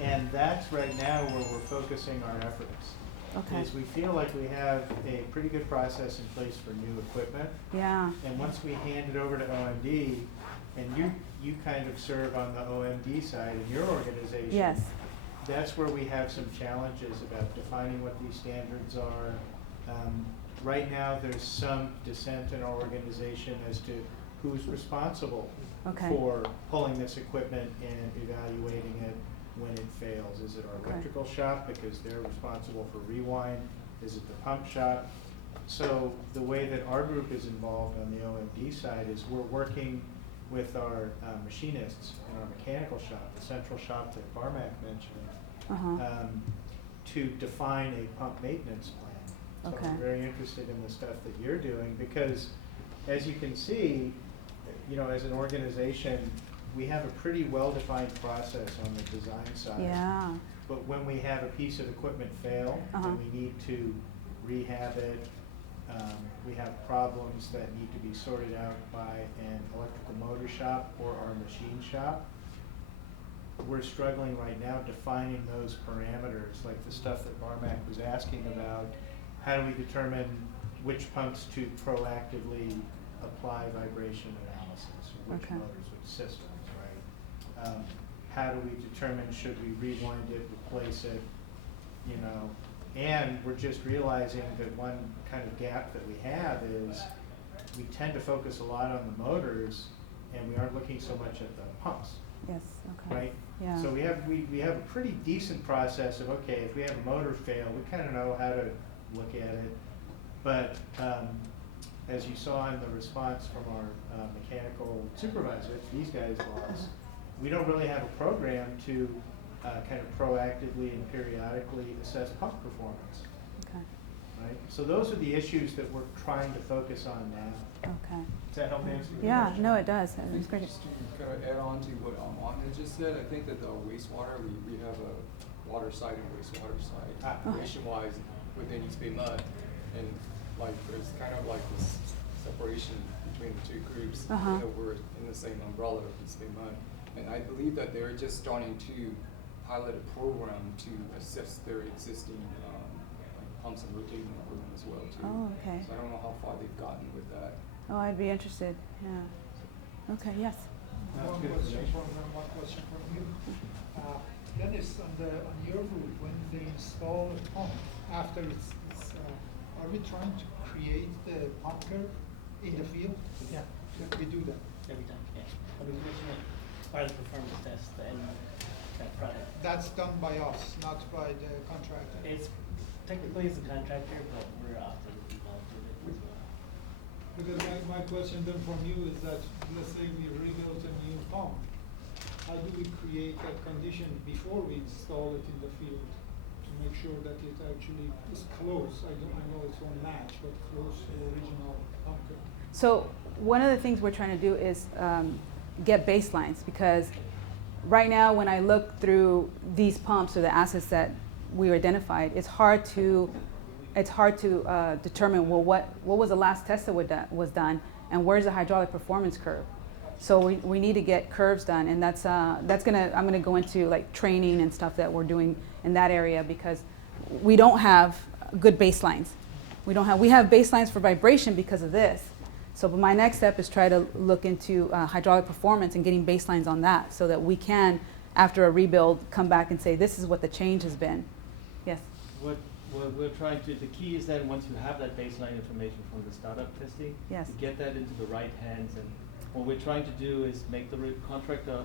And that's right now where we're focusing our efforts. Okay. Is we feel like we have a pretty good process in place for new equipment. Yeah. And once we hand it over to OMD, and you kind of serve on the OMD side in your organization. Yes. That's where we have some challenges about defining what these standards are. Right now, there's some dissent in our organization as to who's responsible Okay. for pulling this equipment and evaluating it when it fails. Is it our Okay. electrical shop because they're responsible for rewind? Is it the pump shop? So the way that our group is involved on the OMD side is we're working with our machinists in our mechanical shop, the central shop that Barmack mentioned, Uh-huh. to define a pump maintenance plan. So Okay. I'm very interested in the stuff that you're doing because, as you can see, you know, as an organization, we have a pretty well-defined process on the design side. Yeah. But when we have a piece of equipment fail, Uh-huh. and we need to rehab it, we have problems that need to be sorted out by an electrical motor shop or our machine shop. We're struggling right now defining those parameters, like the stuff that Barmac was asking about. How do we determine which pumps to proactively apply vibration analysis, or which Okay. motors, which systems, right? How do we determine should we rewind it, replace it, you know? And we're just realizing that one kind of gap that we have is we tend to focus a lot on the motors and we aren't looking so much at the pumps, Yes, okay. right? Yeah. So we have a pretty decent process of, okay, if we have a motor fail, we kind of know how to look at it. But as you saw in the response from our mechanical supervisor, these guys' boss, we don't really have a program to kind of proactively and periodically assess pump performance, Okay. right? So those are the issues that we're trying to focus on now. Okay. Does that help answer your Yeah, question? no, it does. I It's think great. just to kind of add on to what Ahmed just said, I think that the wastewater, we have a water side and wastewater side. Ah. Operation-wise, within East Bay Mud, and like there's kind of like this separation between the two groups. Uh-huh. You know, we're in the same umbrella of East Bay Mud, and I believe that they're just starting to pilot a program to assess their existing like pumps and rotating equipment as well too. Oh, okay. So I don't know how far they've gotten with that. Oh, I'd be interested, yeah. Okay, yes. That's One good question information. one question from you. Dennis, on your roof, when they install a pump, after are we trying to create the pump curve in the field? Yeah. We do that. Every time, yeah. I mean, part of the performance test and that product. That's done by us, not by the contractor. It's technically it's a contractor, but we're often involved in it as well. Because my question then from you is that, let's say we rebuild a new pump, how do we create that condition before we install it in the field to make sure that it actually is close? I know it's won't match, but close to the original pump curve. So one of the things we're trying to do is get baselines, because right now when I look through these pumps or the assets that we identified, it's hard to determine, well, what was the last test that was done, and where's the hydraulic performance curve. So we need to get curves done, and I'm gonna go into like training and stuff that we're doing in that area, because we don't have good baselines. We have baselines for vibration because of this. So but my next step is try to look into hydraulic performance and getting baselines on that, so that we can, after a rebuild, come back and say, this is what the change has been. Yes. What we're trying to, the key is that once you have that baseline information from the startup testing, Yes. you get that into the right hands. And what we're trying to do is make the contractor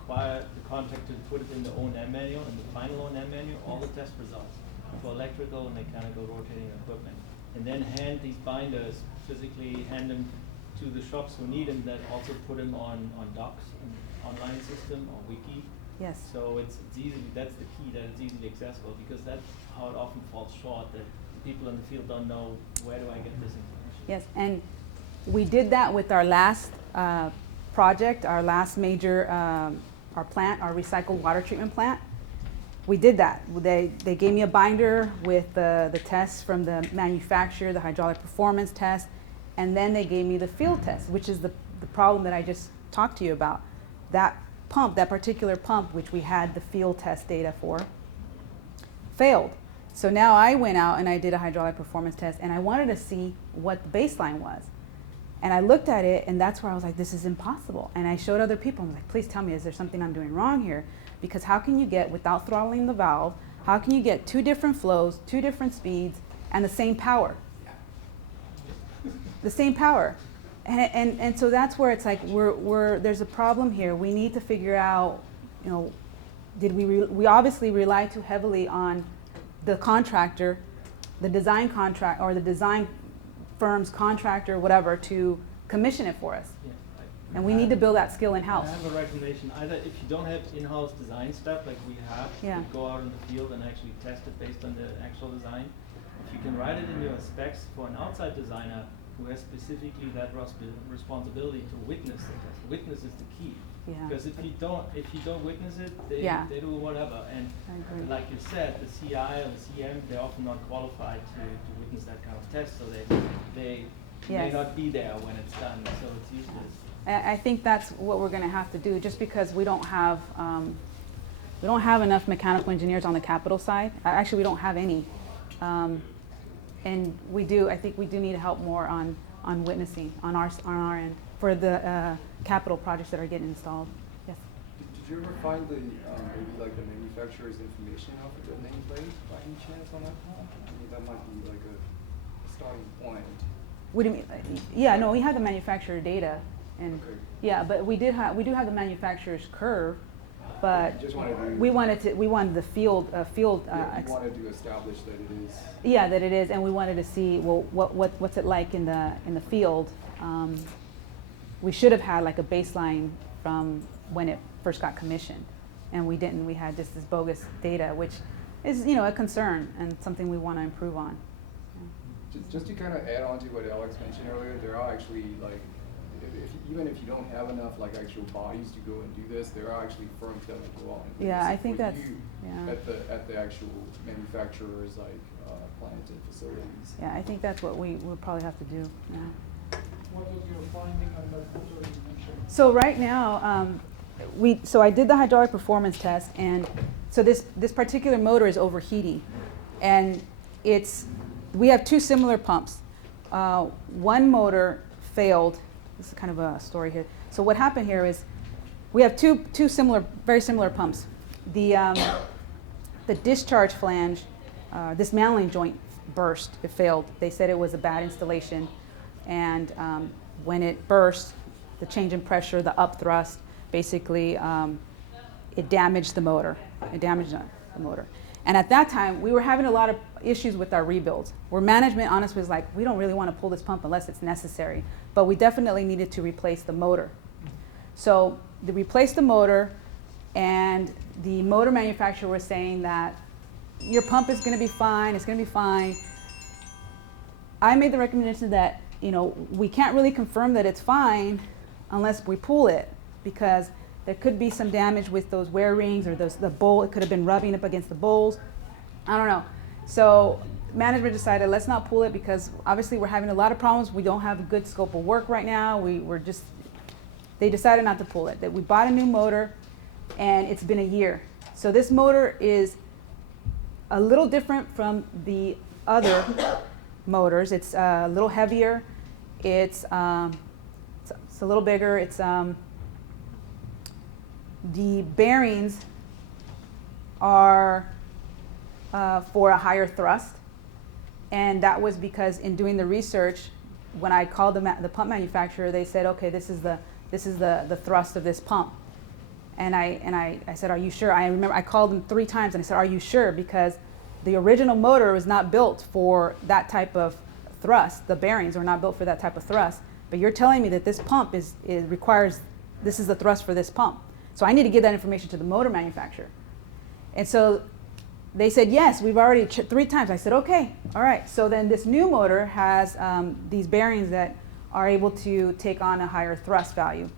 require the contractor to put it in the O&M manual, in the final O&M manual, all the test results for electrical and mechanical rotating equipment. And then hand these binders, physically hand them to the shops who need them, that also put them on docs, an online system or wiki. Yes. So it's easy, that's the key, that it's easily accessible, because that's how it often falls short, that people in the field don't know, where do I get this information? Yes, and we did that with our last project, our last major, our plant, our recycled water treatment plant. We did that. They gave me a binder with the tests from the manufacturer, the hydraulic performance test, and then they gave me the field test, which is the problem that I just talked to you about. That pump, that particular pump, which we had the field test data for, failed. So now I went out and I did a hydraulic performance test, and I wanted to see what the baseline was. And I looked at it, and that's where I was like, this is impossible. And I showed other people, I'm like, please tell me, is there something I'm doing wrong here? Because how can you get, without throttling the valve, how can you get two different flows, two different speeds, and the same power? The same power. And so that's where it's like, there's a problem here. We need to figure out, you know, we obviously rely too heavily on the contractor, the design contract, or the design firm's contractor, whatever, to commission it for us. Yeah, And we need to build that skill I in-house. have a recommendation, either if you don't have in-house design stuff like we have, Yeah. you go out in the field and actually test it based on the actual design, if you can write it in your specs for an outside designer who has specifically that responsibility to witness the test. Witness is the key. Yeah. Because if you don't witness it, they Yeah. they do whatever. And I agree. like you said, the CI or the CM, they're often not qualified to witness that kind of test, so they may Yes. not be there when it's done, so it's useless. I think that's what we're going to have to do, just because we don't have enough mechanical engineers on the capital side. Actually, we don't have any, and I think we do need help more on witnessing on our end for the capital projects that are getting installed. Yes. Did you ever find the maybe like the manufacturer's information off of the nameplate by any chance on that pump? I mean, that might be like a starting point. What do you mean? Yeah, no, we have the manufacturer data, and Okay. yeah, but we do have the manufacturer's curve, but You just wanted to- we wanted the field Yeah, you wanted to establish that it is. yeah, that it is, and we wanted to see, well, what's it like in the field. We should have had like a baseline from when it first got commissioned, and we didn't. We had just this bogus data, which is, a concern and something we want to improve on. Just to kind of add on to what Alex mentioned earlier, there are actually like, even if you don't have enough like actual bodies to go and do this, there are actually firms that will go out and do Yeah, this I think for that's- you yeah. at the actual manufacturer's like plant and facilities. Yeah, I think that's what we will probably have to do. Yeah. What was your finding on that motor you mentioned? So right now, I did the hydraulic performance test, and so this particular motor is overheating, and we have two similar pumps. One motor failed. This is kind of a story here. So what happened here is we have two very similar pumps. The discharge flange, dismantling joint burst. It failed. They said it was a bad installation. And when it burst, the change in pressure, the upthrust, basically it damaged the motor. It damaged the motor. And at that time, we were having a lot of issues with our rebuilds, where management honestly was like, we don't really want to pull this pump unless it's necessary. But we definitely needed to replace the motor. So they replaced the motor, and the motor manufacturer was saying that your pump is going to be fine, it's going to be fine. I made the recommendation that, we can't really confirm that it's fine unless we pull it, because there could be some damage with those wear rings or the bowl. It could have been rubbing up against the bowls. I don't know. So management decided, let's not pull it, because obviously we're having a lot of problems. We don't have a good scope of work right now. They decided not to pull it. That we bought a new motor, and it's been a year. So this motor is a little different from the other motors. It's a little heavier. It's a little bigger. It's the bearings are for a higher thrust, and that was because in doing the research, when I called the pump manufacturer, they said, okay, this is the thrust of this pump. And I said, are you sure? I remember I called them 3 times, and I said, are you sure? Because the original motor was not built for that type of thrust. The bearings were not built for that type of thrust. But you're telling me that this pump requires, this is the thrust for this pump. So I need to give that information to the motor manufacturer. And so they said, yes, we've already 3 times. I said, okay, all right. So then this new motor has these bearings that are able to take on a higher thrust value.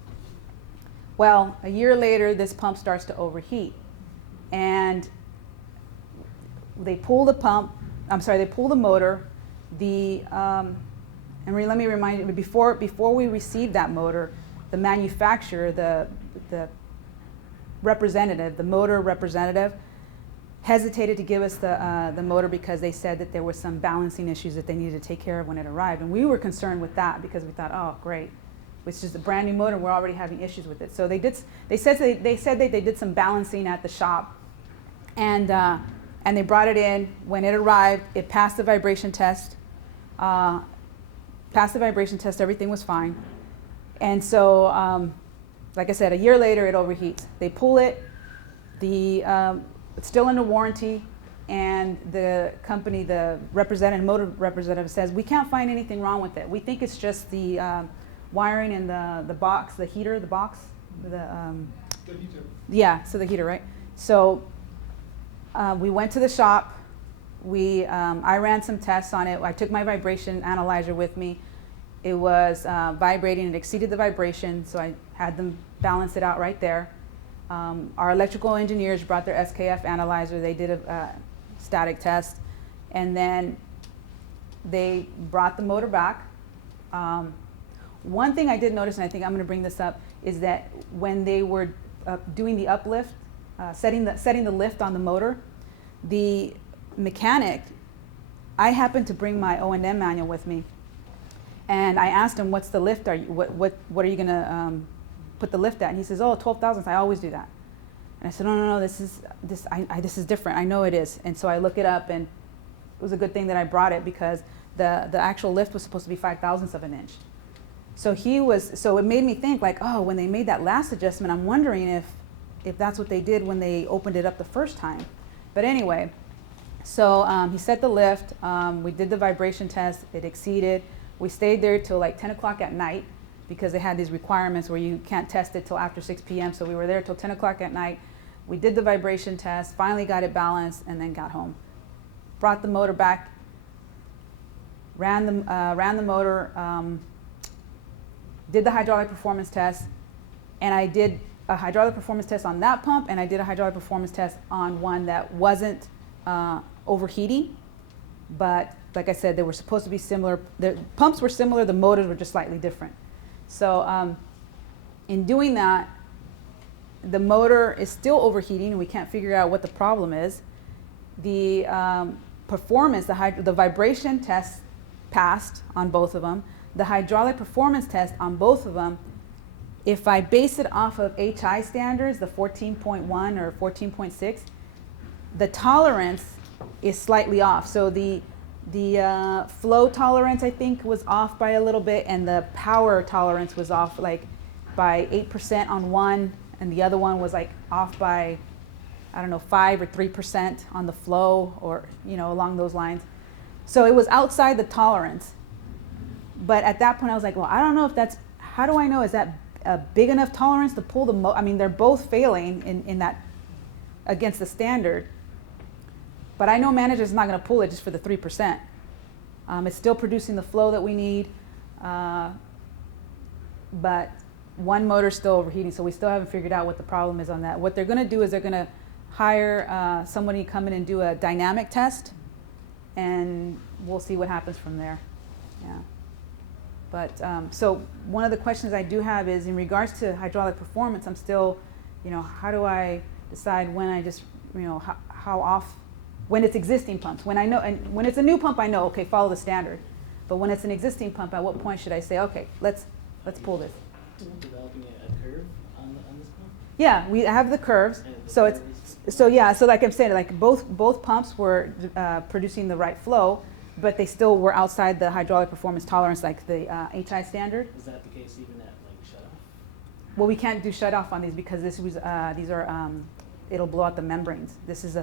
Well, a year later, this pump starts to overheat. And they pull the motor. Let me remind you, before we received that motor, the manufacturer, the representative, the motor representative, hesitated to give us the motor because they said that there were some balancing issues that they needed to take care of when it arrived. And we were concerned with that because we thought, oh, great. It's just a brand new motor, we're already having issues with it. So they said that they did some balancing at the shop, and they brought it in. When it arrived, it passed the vibration test. Everything was fine. And so, like I said, a year later, it overheats. They pull it. It's still under warranty, and the company, the motor representative says, we can't find anything wrong with it. We think it's just the wiring in the box, the heater, the box. The heater. Yeah, so the heater, right? So we went to the shop. I ran some tests on it. I took my vibration analyzer with me. It was vibrating. It exceeded the vibration, so I had them balance it out right there. Our electrical engineers brought their SKF analyzer. They did a static test, and then they brought the motor back. One thing I did notice, and I think I'm going to bring this up, is that when they were doing the uplift, setting the lift on the motor, the mechanic, I happened to bring my O&M manual with me, and I asked him, "What's the lift? What are you going to put the lift at?" And he says, "Oh, 12 thousandths. I always do that." And I said, "No, this is different. I know it is." And so I look it up, and it was a good thing that I brought it, because the actual lift was supposed to be 5 thousandths of an inch. So it made me think, like, oh, when they made that last adjustment, I'm wondering if that's what they did when they opened it up the first time. But anyway, so he set the lift. We did the vibration test. It exceeded. We stayed there till like 10 o'clock at night, because they had these requirements where you can't test it till after 6 p.m. So we were there till 10 o'clock at night. We did the vibration test, finally got it balanced, and then got home. Brought the motor back, ran the motor, did the hydraulic performance test, and I did a hydraulic performance test on that pump, and I did a hydraulic performance test on one that wasn't overheating. But like I said, they were supposed to be similar. The pumps were similar, the motors were just slightly different. So in doing that, the motor is still overheating, and we can't figure out what the problem is. The performance, the vibration test passed on both of them. The hydraulic performance test on both of them, if I base it off of HI standards, the 14.1 or 14.6, the tolerance is slightly off. So the flow tolerance, I think, was off by a little bit, and the power tolerance was off like by 8% on one, and the other one was like off by, I don't know, 5 or 3% on the flow, or along those lines. So it was outside the tolerance. But at that point, I was like, well, I don't know if that's, how do I know, is that a big enough tolerance to pull the I mean, they're both failing in that against the standard. But I know manager's not going to pull it just for the 3%. It's still producing the flow that we need, but one motor's still overheating, so we still haven't figured out what the problem is on that. What they're going to do is they're going to hire somebody to come in and do a dynamic test, and we'll see what happens from there. Yeah. But so one of the questions I do have is in regards to hydraulic performance. I'm still, how do I decide when I just, how off, when it's existing pumps? When I know, and when it's a new pump, I know, okay, follow the standard. But when it's an existing pump, at what point should I say, okay, let's pull this? Developing a curve on this pump? Yeah, we have the curves. And the So it's, curves- so yeah, so like I'm saying, like both pumps were producing the right flow, but they still were outside the hydraulic performance tolerance, like the HI standard. Is that the case even at like shut off? Well, we can't do shut off on these because these are it'll blow out the membranes. This is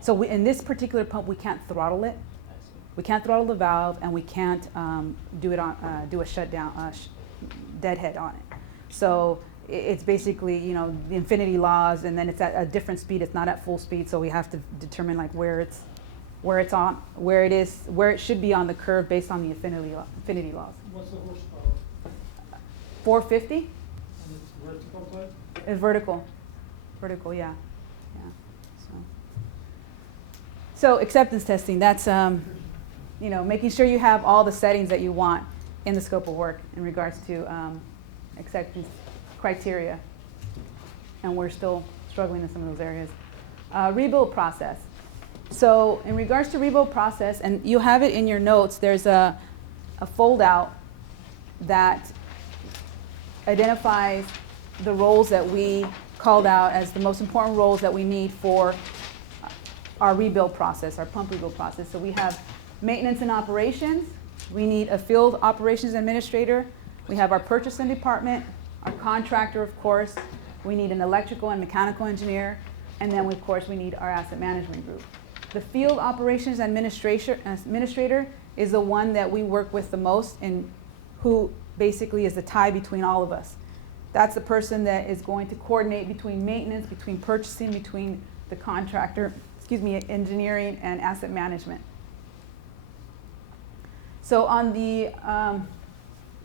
so in this particular pump we can't throttle it. I see. We can't throttle the valve, and we can't do a shutdown deadhead on it. So it's basically the infinity laws, and then it's at a different speed. It's not at full speed, so we have to determine like where it should be on the curve based on the infinity laws. What's the horsepower? 450. And it's vertical type? It's vertical, yeah. So acceptance testing, that's making sure you have all the settings that you want in the scope of work in regards to acceptance criteria, and we're still struggling in some of those areas. Rebuild process. So in regards to rebuild process, and you have it in your notes, there's a fold out that identifies the roles that we called out as the most important roles that we need for our rebuild process, our pump rebuild process. So we have maintenance and operations. We need a field operations administrator. We have our purchasing department, our contractor, of course. We need an electrical and mechanical engineer. And then, of course, we need our asset management group. The field operations administrator is the one that we work with the most, and who basically is the tie between all of us. That's the person that is going to coordinate between maintenance, between purchasing, between the contractor, engineering and asset management. So on the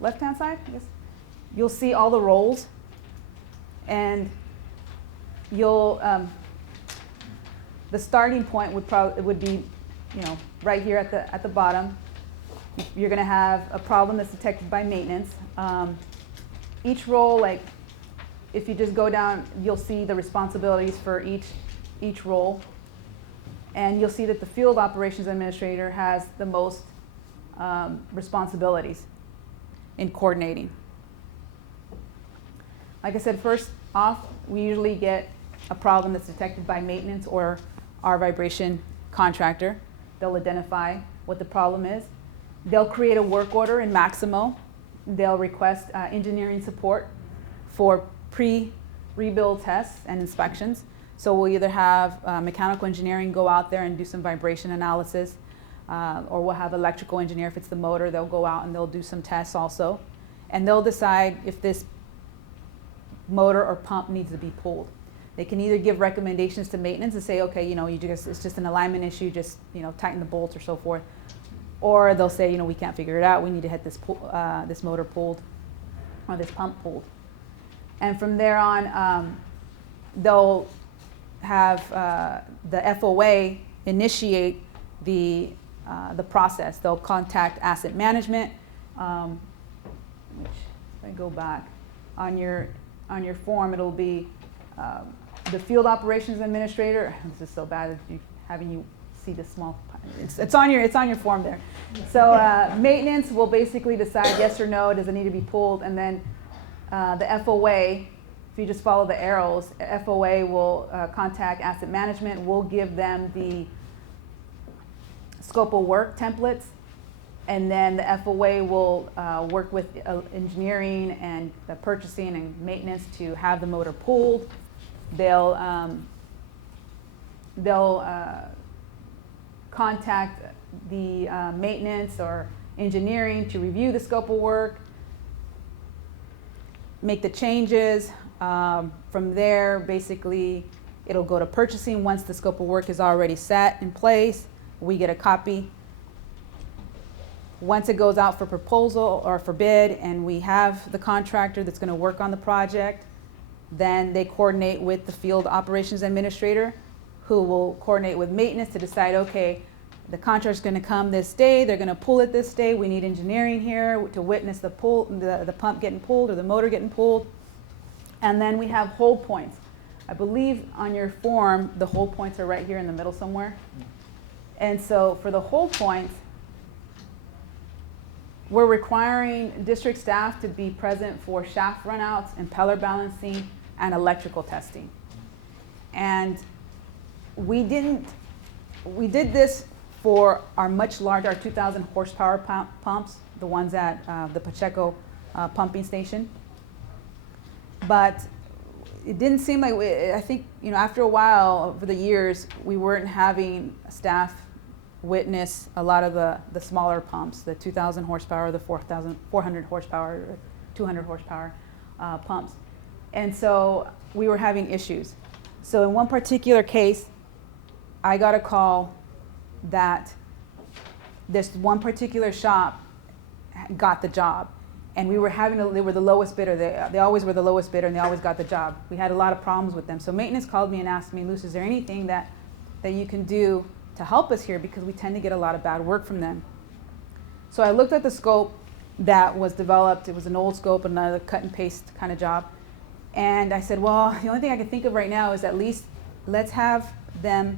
left-hand side, I guess, you'll see all the roles, and you'll the starting point would be, right here at the bottom. You're going to have a problem that's detected by maintenance. Each role, like if you just go down, you'll see the responsibilities for each role, and you'll see that the field operations administrator has the most responsibilities in coordinating. Like I said, first off, we usually get a problem that's detected by maintenance or our vibration contractor. They'll identify what the problem is. They'll create a work order in Maximo. They'll request engineering support for pre-rebuild tests and inspections. So we'll either have mechanical engineering go out there and do some vibration analysis, or we'll have electrical engineer, if it's the motor, they'll go out and they'll do some tests also. And they'll decide if this motor or pump needs to be pulled. They can either give recommendations to maintenance and say, okay, it's just an alignment issue, just tighten the bolts or so forth. Or they'll say, we can't figure it out, we need to have this motor pulled or this pump pulled. And from there on, they'll have the FOA initiate the process. They'll contact asset management, which, if I go back, on your form, it'll be the field operations administrator. This is so bad having you see this small. It's on your form there. So maintenance will basically decide yes or no, does it need to be pulled, and then the FOA, if you just follow the arrows, FOA will contact asset management. We'll give them the scope of work templates, and then the FOA will work with engineering and the purchasing and maintenance to have the motor pulled. They'll contact the maintenance or engineering to review the scope of work, make the changes. From there, basically, it'll go to purchasing. Once the scope of work is already set in place, we get a copy. Once it goes out for proposal or for bid, and we have the contractor that's going to work on the project, then they coordinate with the field operations administrator, who will coordinate with maintenance to decide, okay, the contractor's going to come this day, they're going to pull it this day, we need engineering here to witness the pump getting pulled or the motor getting pulled. And then we have hold points. I believe on your form, the hold points are right here in the middle somewhere. And so for the hold points, we're requiring district staff to be present for shaft runouts, impeller balancing, and electrical testing. And we did this for our much larger, our 2,000 horsepower pumps, the ones at the Pacheco pumping station. But it didn't seem like, I think, after a while, over the years, we weren't having staff witness a lot of the smaller pumps, the 2,000 horsepower, the 400 horsepower, 200 horsepower pumps. And so we were having issues. So in one particular case, I got a call that this one particular shop got the job. And we were they were the lowest bidder. They always were the lowest bidder, and they always got the job. We had a lot of problems with them. So maintenance called me and asked me, Luz, is there anything that you can do to help us here, because we tend to get a lot of bad work from them. So I looked at the scope that was developed. It was an old scope, another cut and paste kind of job. And I said, well, the only thing I can think of right now is at least let's have the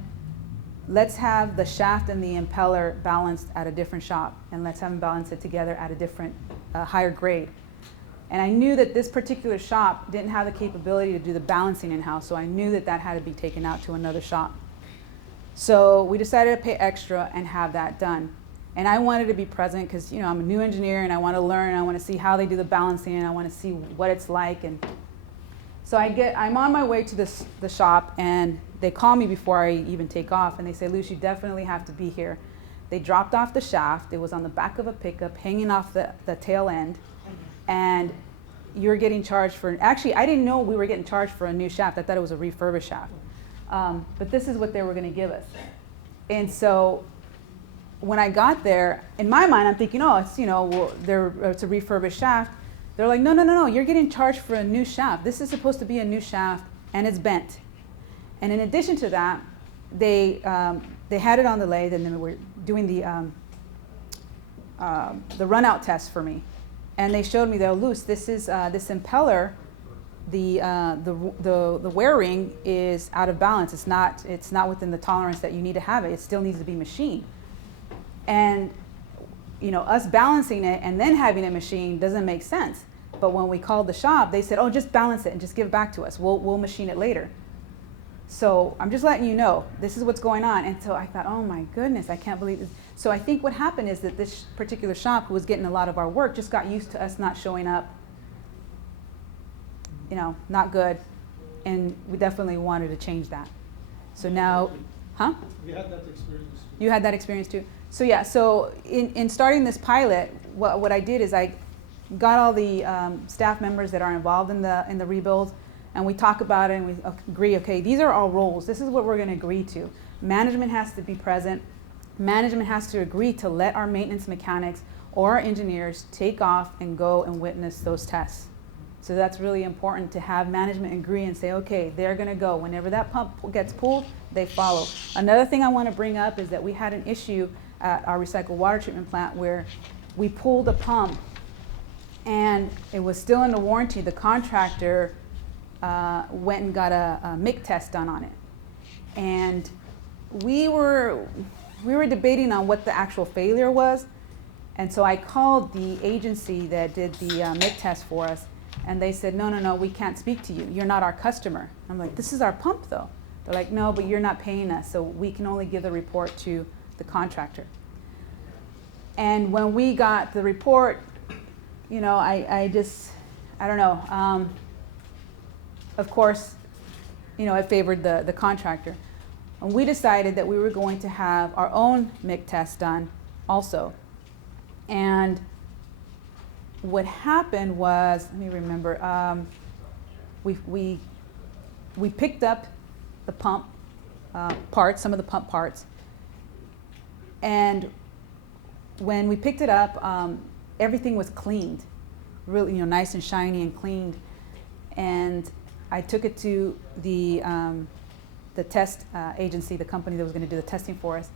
shaft and the impeller balanced at a different shop, and let's have them balance it together at a different, higher grade. And I knew that this particular shop didn't have the capability to do the balancing in-house, so I knew that had to be taken out to another shop. So we decided to pay extra and have that done. And I wanted to be present because, I'm a new engineer and I want to learn, I want to see how they do the balancing, and I want to see what it's like. And so I'm on my way to the shop, and they call me before I even take off, and they say, Luz, you definitely have to be here. They dropped off the shaft. It was on the back of a pickup hanging off the tail end, and you're getting charged for, actually I didn't know we were getting charged for a new shaft. I thought it was a refurbished shaft. But this is what they were going to give us. And so when I got there, in my mind, I'm thinking, oh, it's, it's a refurbished shaft. They're like, no, you're getting charged for a new shaft. This is supposed to be a new shaft, and it's bent. And in addition to that, they had it on the lathe, and then we were doing the run out test for me. And they showed me, they're loose. This is this impeller, the wear ring is out of balance. It's not within the tolerance that you need to have it. It still needs to be machined. And us balancing it and then having it machined doesn't make sense. But when we called the shop, they said, oh, just balance it and just give it back to us. We'll machine it later. So I'm just letting you know, this is what's going on. And so I thought, oh my goodness, I can't believe this. So I think what happened is that this particular shop who was getting a lot of our work just got used to us not showing up, not good. And we definitely wanted to change that. So now, huh? We had that experience. You had that experience too? So yeah, so in starting this pilot, what I did is I got all the staff members that are involved in the rebuild, and we talk about it and we agree, okay, these are our roles. This is what we're gonna agree to. Management has to be present. Management has to agree to let our maintenance mechanics or our engineers take off and go and witness those tests. So that's really important to have management agree and say, okay, they're gonna go. Whenever that pump gets pulled, they follow. Another thing I wanna bring up is that we had an issue at our recycled water treatment plant where we pulled a pump and it was still under warranty. The contractor went and got a MIC test done on it. And we were debating on what the actual failure was. And so I called the agency that did the MIC test for us, and they said, no, we can't speak to you. You're not our customer. I'm like, this is our pump though. They're like, no, but you're not paying us, so we can only give the report to the contractor. And when we got the report, I don't know. Of course, it favored the contractor. And we decided that we were going to have our own MIC test done also. And what happened was, let me remember, we picked up the pump parts, some of the pump parts. And when we picked it up, everything was cleaned, really, nice and shiny and cleaned. And I took it to the test agency, the company that was going to do the testing for us,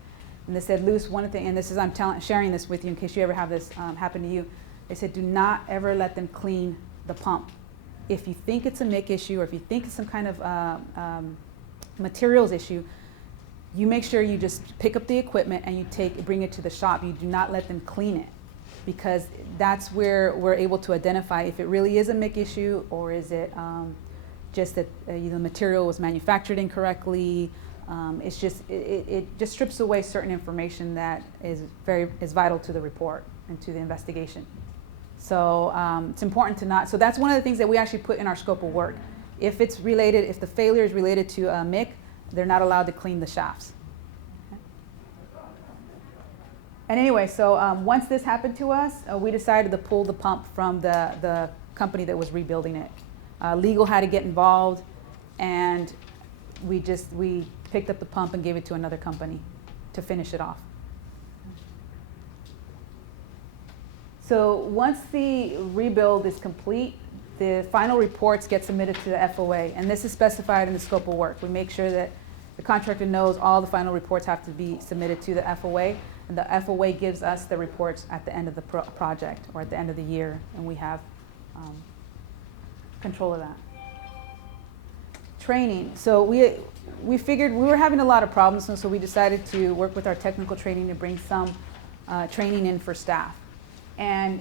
and they said, Luz, one thing, and this is sharing this with you in case you ever have this happen to you. They said, do not ever let them clean the pump. If you think it's a MIC issue or if you think it's some kind of materials issue, you make sure you just pick up the equipment and you bring it to the shop. You do not let them clean it, because that's where we're able to identify if it really is a MIC issue or is it just that the material was manufactured incorrectly. It just strips away certain information that is vital to the report and to the investigation. So it's important to not. So that's one of the things that we actually put in our scope of work. If the failure is related to a MIC, they're not allowed to clean the shafts. Okay. And anyway, so once this happened to us, we decided to pull the pump from the company that was rebuilding it. Legal had to get involved, and we picked up the pump and gave it to another company to finish it off. So once the rebuild is complete, the final reports get submitted to the FOA, and this is specified in the scope of work. We make sure that the contractor knows all the final reports have to be submitted to the FOA, and the FOA gives us the reports at the end of the project or at the end of the year, and we have control of that. Training. So we figured we were having a lot of problems, and so we decided to work with our technical training to bring some training in for staff. And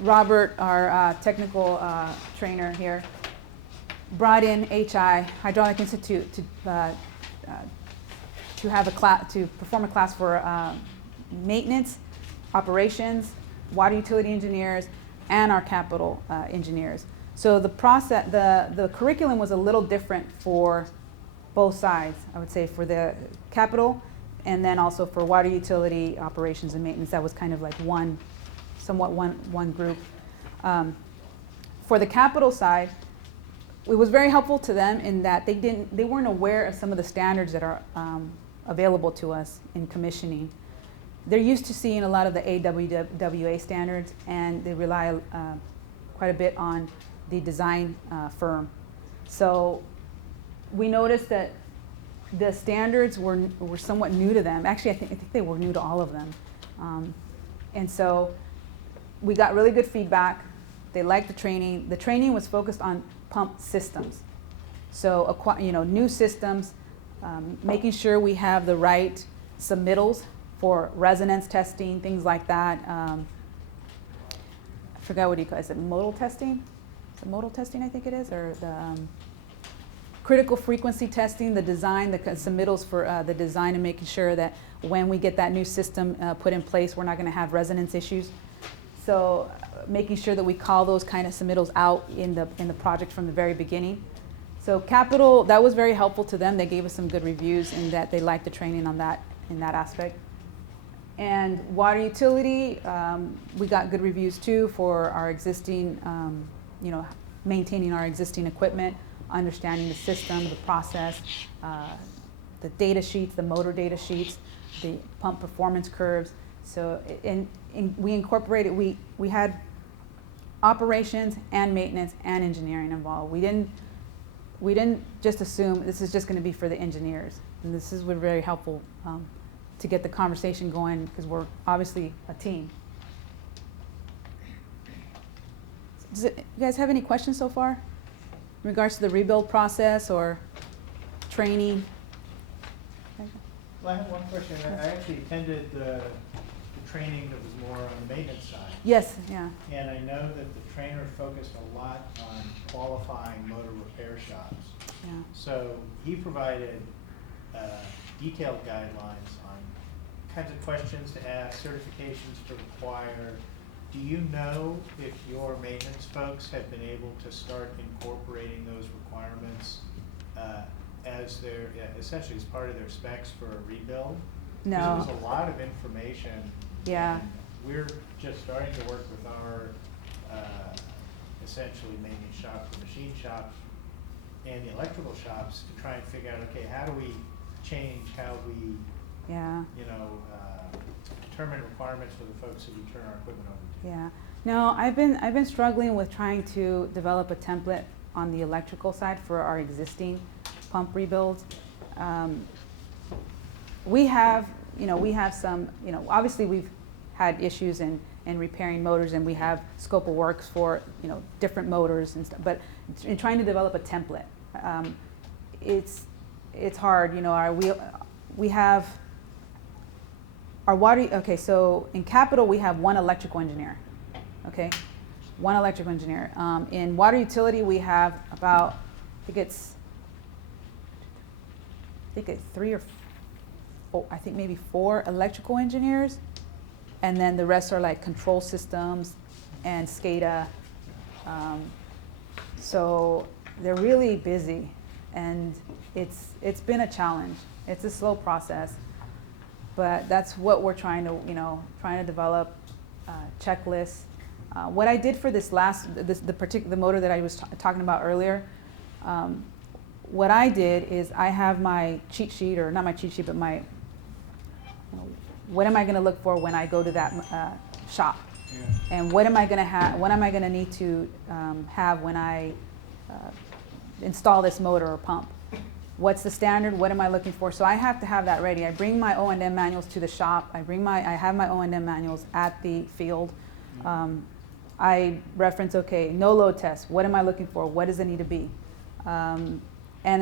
Robert, our technical trainer here, brought in HI, Hydraulic Institute, to have to perform a class for maintenance, operations, water utility engineers, and our capital engineers. So the curriculum was a little different for both sides, I would say, for the capital and then also for water utility operations and maintenance. That was kind of like somewhat one group. For the capital side, it was very helpful to them in that they weren't aware of some of the standards that are available to us in commissioning. They're used to seeing a lot of the AWWA standards, and they rely quite a bit on the design firm. So we noticed that the standards were somewhat new to them. Actually, I think they were new to all of them. And so we got really good feedback. They liked the training. The training was focused on pump systems. So, new systems, making sure we have the right submittals for resonance testing, things like that. I forgot what you call it. Is it modal testing? Is it modal testing, I think it is? Or the critical frequency testing, the design, the submittals for the design, and making sure that when we get that new system put in place, we're not going to have resonance issues. So making sure that we call those kind of submittals out in the project from the very beginning. So capital, that was very helpful to them. They gave us some good reviews in that they liked the training on that, in that aspect. And water utility, we got good reviews too for our existing, maintaining our existing equipment, understanding the system, the process, the data sheets, the motor data sheets, the pump performance curves. So we incorporated, we had operations and maintenance and engineering involved. We didn't just assume this is just going to be for the engineers. And this is very helpful to get the conversation going, because we're obviously a team. You guys have any questions so far in regards to the rebuild process or training? Well, I have one question. I actually attended the training that was more on the maintenance side. Yes, yeah. And I know that the trainer focused a lot on qualifying motor repair shops. Yeah. So he provided detailed guidelines on kinds of questions to ask, certifications to require. Do you know if your maintenance folks have been able to start incorporating those requirements as their, essentially as part of their specs for a rebuild? No. Because it was a lot of information. Yeah. And we're just starting to work with our essentially maintenance shops, the machine shops, and the electrical shops to try and figure out, okay, how do we change how we, Yeah. determine requirements for the folks who we turn our equipment over to? Yeah. No, I've been struggling with trying to develop a template on the electrical side for our existing pump rebuilds. We have some, obviously we've had issues in repairing motors, and we have scope of works for, different motors and stuff, but in trying to develop a template, it's hard. We have our water, okay, so in Capital we have one electrical engineer, okay? One electrical engineer. In water utility we have about, I think it's 3 or 4, I think maybe 4 electrical engineers, and then the rest are like control systems and SCADA. So they're really busy, and it's been a challenge. It's a slow process, but that's what we're trying to develop checklists. What I did for this the motor that I was talking about earlier, what I did is I have my cheat sheet, or not my cheat sheet, but my, what am I going to look for when I go to that shop? Yeah. And what am I going to have, what am I going to need to have when I install this motor or pump? What's the standard? What am I looking for? So I have to have that ready. I bring my O&M manuals to the shop. I have my O&M manuals at the field. I reference, okay, no load test. What am I looking for? What does it need to be? And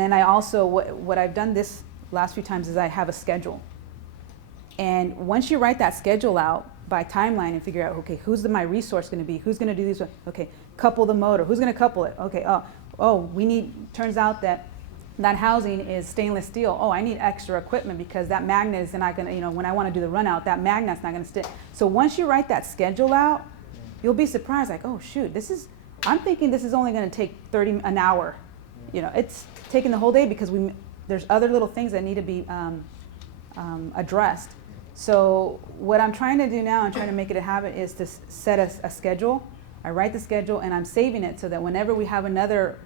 then I also, what I've done this last few times is I have a schedule. And once you write that schedule out by timeline and figure out, okay, who's my resource going to be? Who's going to do these? Okay, couple the motor. Who's going to couple it? Okay, turns out that housing is stainless steel. Oh, I need extra equipment because that magnet is not going to, when I want to do the run out, that magnet's not going to stick. So once you write that schedule out, you'll be surprised, like, oh shoot, I'm thinking this is only going to take an hour. It's taking the whole day because there's other little things that need to be addressed. So what I'm trying to do now, I'm trying to make it a habit, is to set a schedule I write the schedule, and I'm saving it so that whenever we have another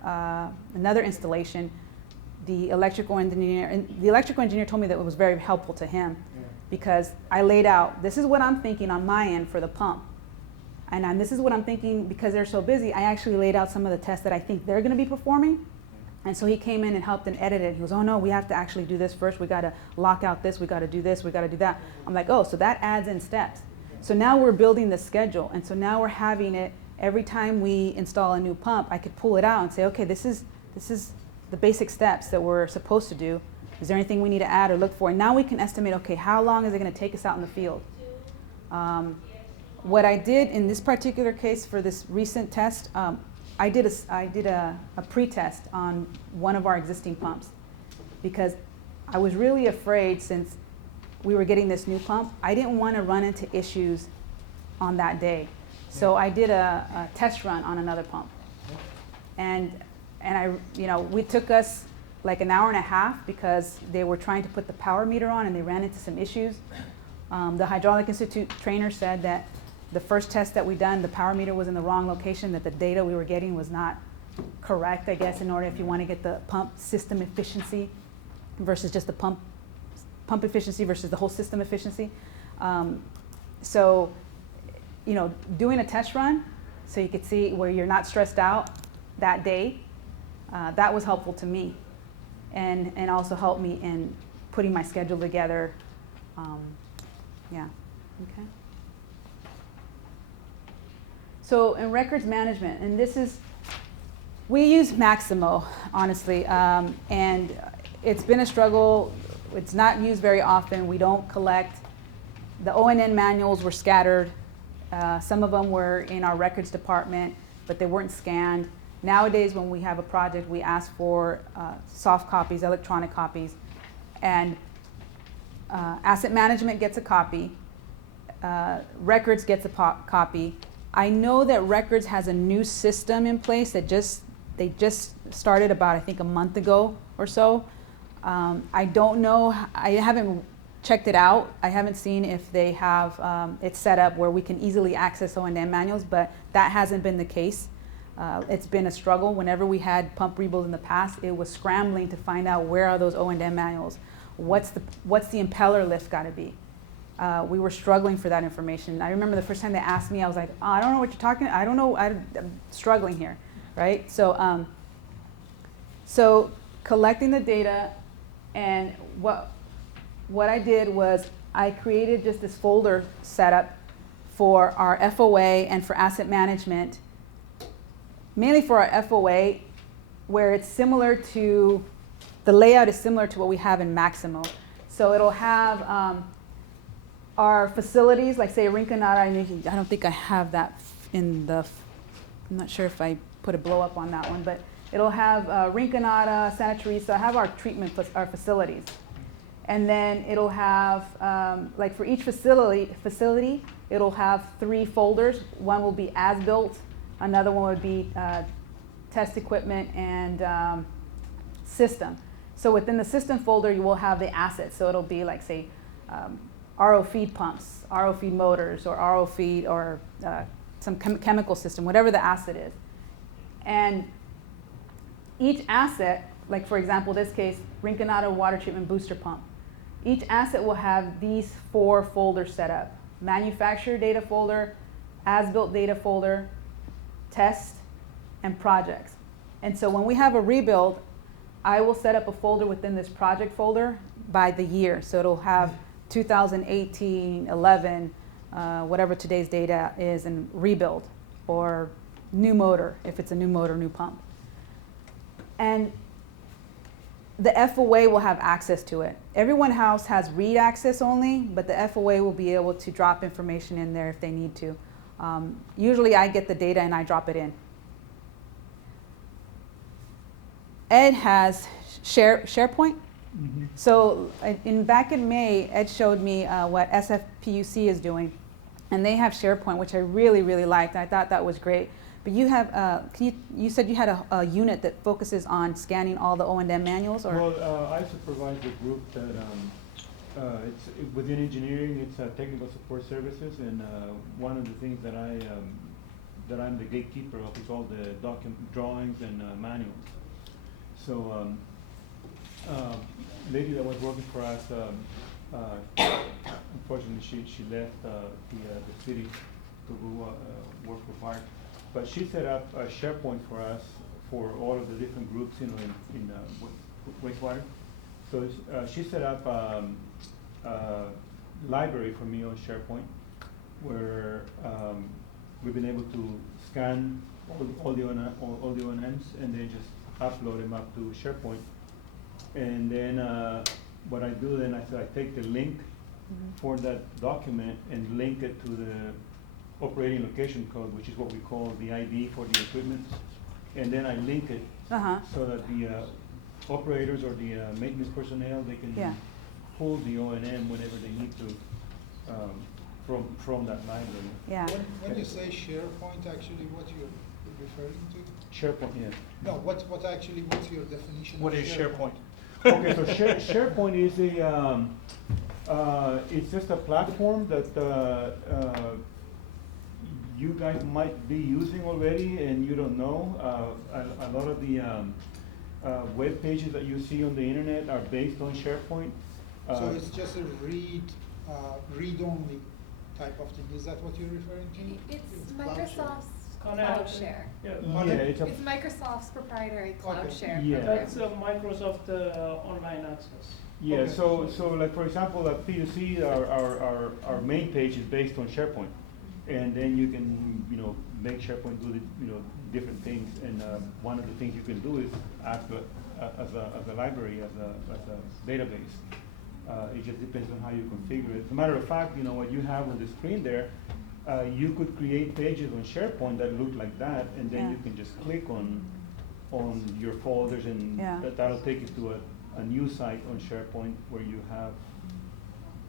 installation, the electrical engineer told me that it was very helpful to him, because I laid out, this is what I'm thinking on my end for the pump. And this is what I'm thinking, because they're so busy, I actually laid out some of the tests that I think they're gonna be performing. And so he came in and helped and edited. He goes, oh no, we have to actually do this first. We gotta lock out this, we gotta do this, we gotta do that. I'm like, oh, so that adds in steps. So now we're building the schedule. And so now we're having it, every time we install a new pump, I could pull it out and say, okay, this is the basic steps that we're supposed to do. Is there anything we need to add or look for? And now we can estimate, okay, how long is it gonna take us out in the field? What I did in this particular case for this recent test, I did a pre-test on one of our existing pumps, because I was really afraid, since we were getting this new pump, I didn't want to run into issues on that day. So I did a test run on another pump. And we took us like an hour and a half, because they were trying to put the power meter on and they ran into some issues. The Hydraulic Institute trainer said that the first test that we done, the power meter was in the wrong location, that the data we were getting was not correct, I guess, in order if you want to get the pump system efficiency versus just the pump efficiency versus the whole system efficiency. So, doing a test run so you could see where you're not stressed out that day, that was helpful to me, and also helped me in putting my schedule together. Yeah, okay. So in records management, and we use Maximo, honestly, and it's been a struggle. It's not used very often. We don't collect. The O&M manuals were scattered. Some of them were in our records department, but they weren't scanned. Nowadays, when we have a project, we ask for soft copies, electronic copies, and asset management gets a copy. Records gets a copy. I know that records has a new system in place that they just started about, I think, a month ago or so. I don't know, I haven't checked it out. I haven't seen if they have it set up where we can easily access O&M manuals, but that hasn't been the case. It's been a struggle. Whenever we had pump rebuilds in the past, it was scrambling to find out where are those O&M manuals. What's the impeller lift got to be? We were struggling for that information. I remember the first time they asked me, I was like, oh, I don't know what you're talking. I don't know. I'm struggling here, right? So, so collecting the data, and what I did was I created just this folder setup for our FOA and for asset management, mainly for our FOA, where it's similar to, the layout is similar to what we have in Maximo. So it'll have our facilities, like say Rinconada, I don't think I have that in the, I'm not sure if I put a blow up on that one, but it'll have Rinconada, Santa Teresa, I have our our facilities. And then it'll have, like for each facility, it'll have 3 folders. One will be as-built, another one would be test equipment and system. So within the system folder, you will have the assets. So it'll be like, say, RO feed pumps, RO feed motors, or RO feed, or some chemical system, whatever the asset is. And each asset, like for example, this case, Rinconada water treatment booster pump. Each asset will have these 4 folders set up: manufacturer data folder, as-built data folder, test, and projects. And so when we have a rebuild, I will set up a folder within this project folder by the year. So it'll have 2018, 11, whatever today's data is, and rebuild, or new motor, if it's a new motor, new pump. And the FOA will have access to it. Everyone else has read access only, but the FOA will be able to drop information in there if they need to. Usually I get the data and I drop it in. Ed has SharePoint. Mm-hmm. So back in May, Ed showed me what SFPUC is doing, and they have SharePoint, which I really, really liked. I thought that was great. But you have, you said you had a unit that focuses on scanning all the O&M manuals, or? Well, I supervise the group that it's within engineering. It's technical support services, and one of the things that I that I'm the gatekeeper of is all the drawings and manuals. So lady that was working for us, unfortunately she left the city to go work for Park. But she set up a SharePoint for us for all of the different groups, you know, in wastewater. So she set up library for me on SharePoint, where we've been able to scan all the ONMs and then just upload them up to SharePoint. And then what I do then, I take the link for that document and link it to the operating location code, which is what we call the ID for the equipment. And then I link it so that the operators or the maintenance personnel, they can pull the O&M whenever they need to from that library. Yeah. When you say SharePoint, actually what you're referring to? SharePoint, yeah. No, what's your definition What of is SharePoint? Okay, so SharePoint is it's just a platform that you guys might be using already and you don't know. A lot of the web pages that you see on the internet are based on SharePoint. So it's just a read-only type of thing. Is that what you're referring to? It's Cloud share. Microsoft's cloud share. Yeah, Pardon? It's Microsoft's proprietary cloud Okay. share Yeah. program. That's Microsoft online access. Yeah, Okay. so like for example, at PUC, our main page is based on SharePoint. And then you can, you know, make SharePoint do the, you know, different things. And one of the things you can do is act as a library, as a database. It just depends on how you configure it. As a matter of fact, you know, what you have on the screen there, you could create pages on SharePoint that look like that, and then you can just click on your folders, and that'll take you to a new site on SharePoint where you have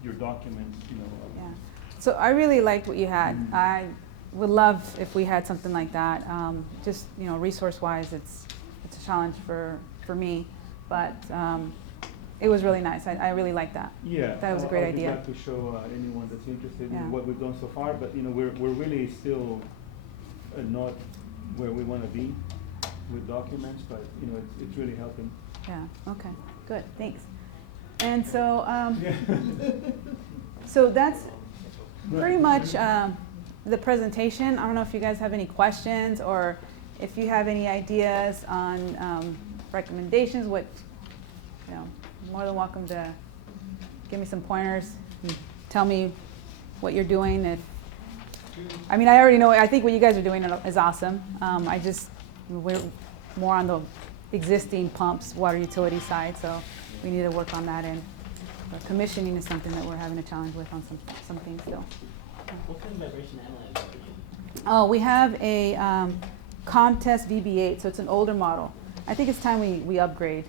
your documents, you know. Yeah. So I really liked what you had. I would love if we had something like that. Just, you know, resource-wise, it's a challenge for me, but it was really nice. I really liked that. Yeah, That was a great I'll be idea. glad to show anyone that's interested Yeah. in what we've done so far. But you know, we're really still not where we want to be with documents. But you know, it's really helping. Yeah. Okay. Good. Thanks. And so, Yeah. so that's pretty much the presentation. I don't know if you guys have any questions or if you have any ideas on recommendations. What, you know, more than welcome to give me some pointers. And tell me what you're doing. If I mean, I already know. I think what you guys are doing is awesome. We're more on the existing pumps, water utility side, so we need to work on that. And commissioning is something that we're having a challenge with on some things still. What kind of vibration analyzer are you? Oh, we have a Comtest VB8, so it's an older model. I think it's time we upgrade,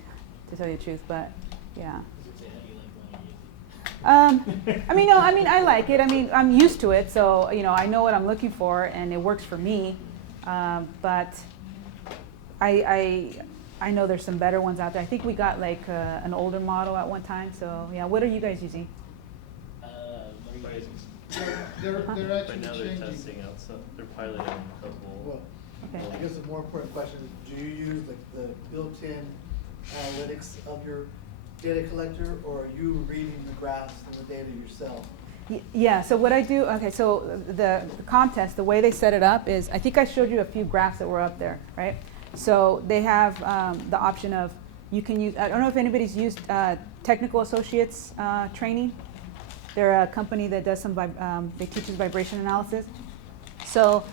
to tell you the truth, but yeah. Does it say how you like when you use it? I mean, no, I mean, I like it. I mean, I'm used to it, so, you know, I know what I'm looking for, and it works for me. But I know there's some better ones out there. I think we got like an older model at one time, so yeah. What are you guys using? What are you using? They're But actually now they're changing. testing out, so they're piloting a couple. Well, Okay. I guess the more important question is, do you use the built-in analytics of your data collector, or are you reading the graphs and the data yourself? Yeah, so what I do, okay, so the contest, the way they set it up is, I think I showed you a few graphs that were up there, right? So they have the option of, you can use, I don't know if anybody's used Technical Associates training. They're a company that does some, they teaches vibration analysis. So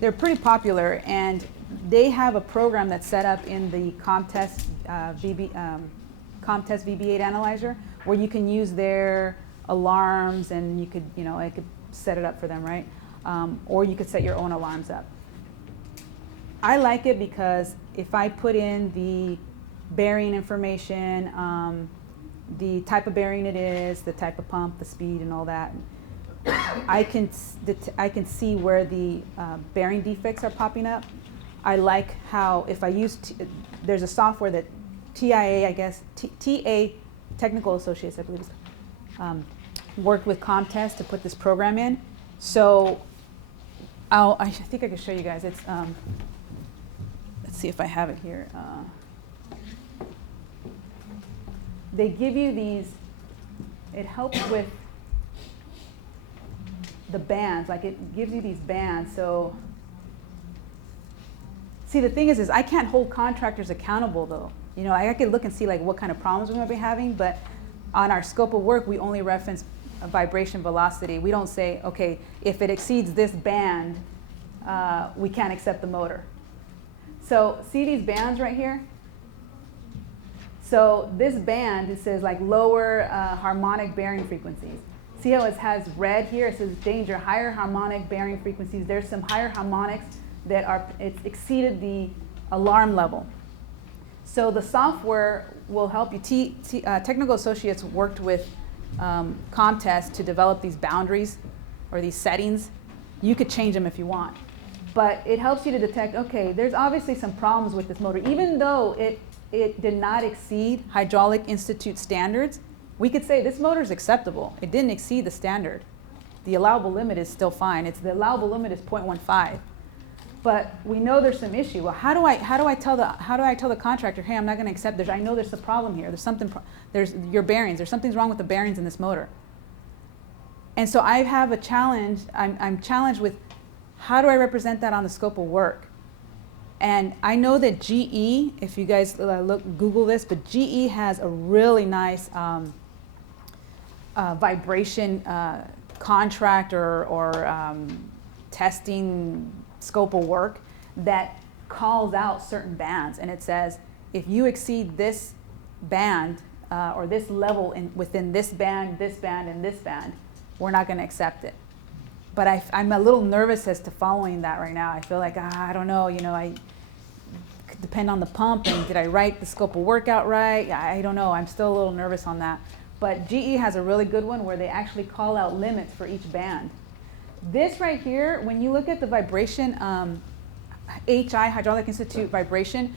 they're pretty popular, and they have a program that's set up in the Comtest VB8 analyzer, where you can use their alarms, and you could, you know, I could set it up for them, right? Or you could set your own alarms up. I like it because if I put in the bearing information, the type of bearing it is, the type of pump, the speed, and all that, I can see where the bearing defects are popping up. I like how if I use, there's a software that TIA, I guess, TA Technical Associates, I believe, worked with Comtest to put this program in. So I think I can show you guys. It's let's see if I have it here. They give you these. It helps with the bands. Like it gives you these bands. So see, the thing is I can't hold contractors accountable though. You know, I can look and see like what kind of problems we might be having, but on our scope of work, we only reference a vibration velocity. We don't say, okay, if it exceeds this band, we can't accept the motor. So see these bands right here? So this band, it says like lower harmonic bearing frequencies. See how it has red here? It says danger, higher harmonic bearing frequencies. There's some higher harmonics that are, it's exceeded the alarm level. So the software will help you. Technical Associates worked with Comtest to develop these boundaries or these settings. You could change them if you want. But it helps you to detect, okay, there's obviously some problems with this motor. Even though it did not exceed Hydraulic Institute standards, we could say this motor is acceptable. It didn't exceed the standard. The allowable limit is still fine. The allowable limit is 0.15. But we know there's some issue. Well, how do I tell the contractor, hey, I'm not going to accept this. I know there's a problem here. There's something. There's your bearings. There's something's wrong with the bearings in this motor. And so I have a challenge. I'm challenged with how do I represent that on the scope of work. And I know that GE, if you guys Google this, but GE has a really nice vibration contract or testing scope of work that calls out certain bands, and it says if you exceed this band or this level within this band, and this band, we're not going to accept it. But I'm a little nervous as to following that right now. I feel like I don't know, you know, I could depend on the pump, and did I write the scope of work out right? I don't know. I'm still a little nervous on that. But GE has a really good one where they actually call out limits for each band. This right here, when you look at the vibration, HI, Hydraulic Institute vibration,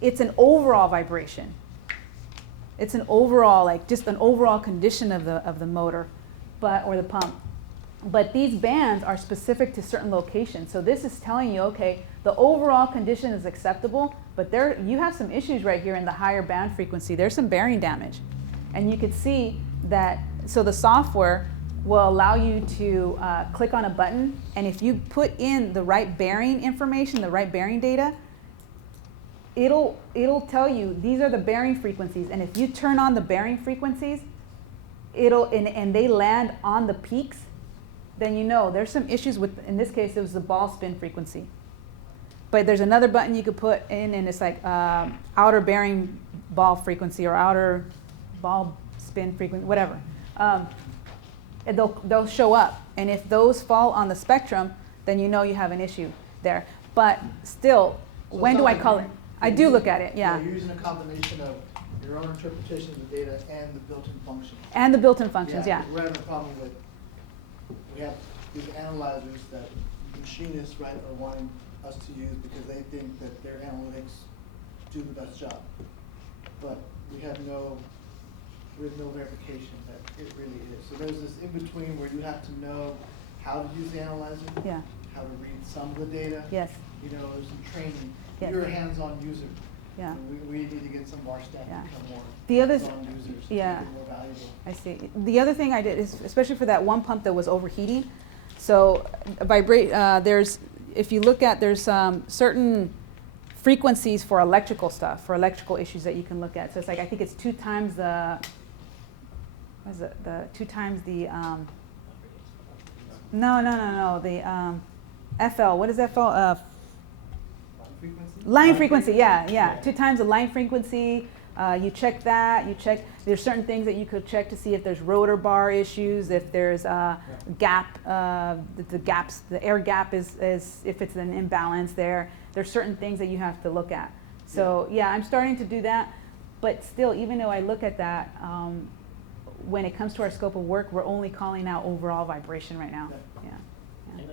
it's an overall vibration. It's an overall, like just an overall condition of the motor, or the pump. But these bands are specific to certain locations. So this is telling you, okay, the overall condition is acceptable, but you have some issues right here in the higher band frequency. There's some bearing damage. And you could see that, so the software will allow you to click on a button, and if you put in the right bearing information, the right bearing data, it'll tell you these are the bearing frequencies, and if you turn on the bearing frequencies, and they land on the peaks, then you know there's some issues with, in this case it was the ball spin frequency. But there's another button you could put in, and it's like outer bearing ball frequency or outer ball spin frequency, whatever. And they'll show up, and if those fall on the spectrum, then you know you have an issue there. But still, So when do I call it? I do look at it, yeah. You're using a combination of your own interpretation of the data and the built-in functions. And the built-in functions, yeah. We're having a problem with, we have these analyzers that machinists, right, are wanting us to use because they think that their analytics do the best job. But we have no verification that it really is. So there's this in-between where you have to know how to use the analyzer, Yeah. how to read some of the data. Yes. You know, there's some training. Yes. You're a hands-on user. Yeah. And we need to get some of our staff Yeah. to become more The other hands-on users to yeah. make it more valuable. I see. The other thing I did is, especially for that one pump that was overheating, so there's, if you look at, there's certain frequencies for electrical stuff, for electrical issues that you can look at. So it's like, I think it's 2 times the, what is it, the 2 times the, no, the FL, what is FL? Line frequency, yeah. 2 times the line frequency. You check that. You check. There's certain things that you could check to see if there's rotor bar issues, if there's gap, the gaps, the air gap is if it's an imbalance there. There's certain things that you have to look at. So yeah, I'm starting to do that, but still, even though I look at that, when it comes to our scope of work, we're only calling out overall vibration right now. Yeah. And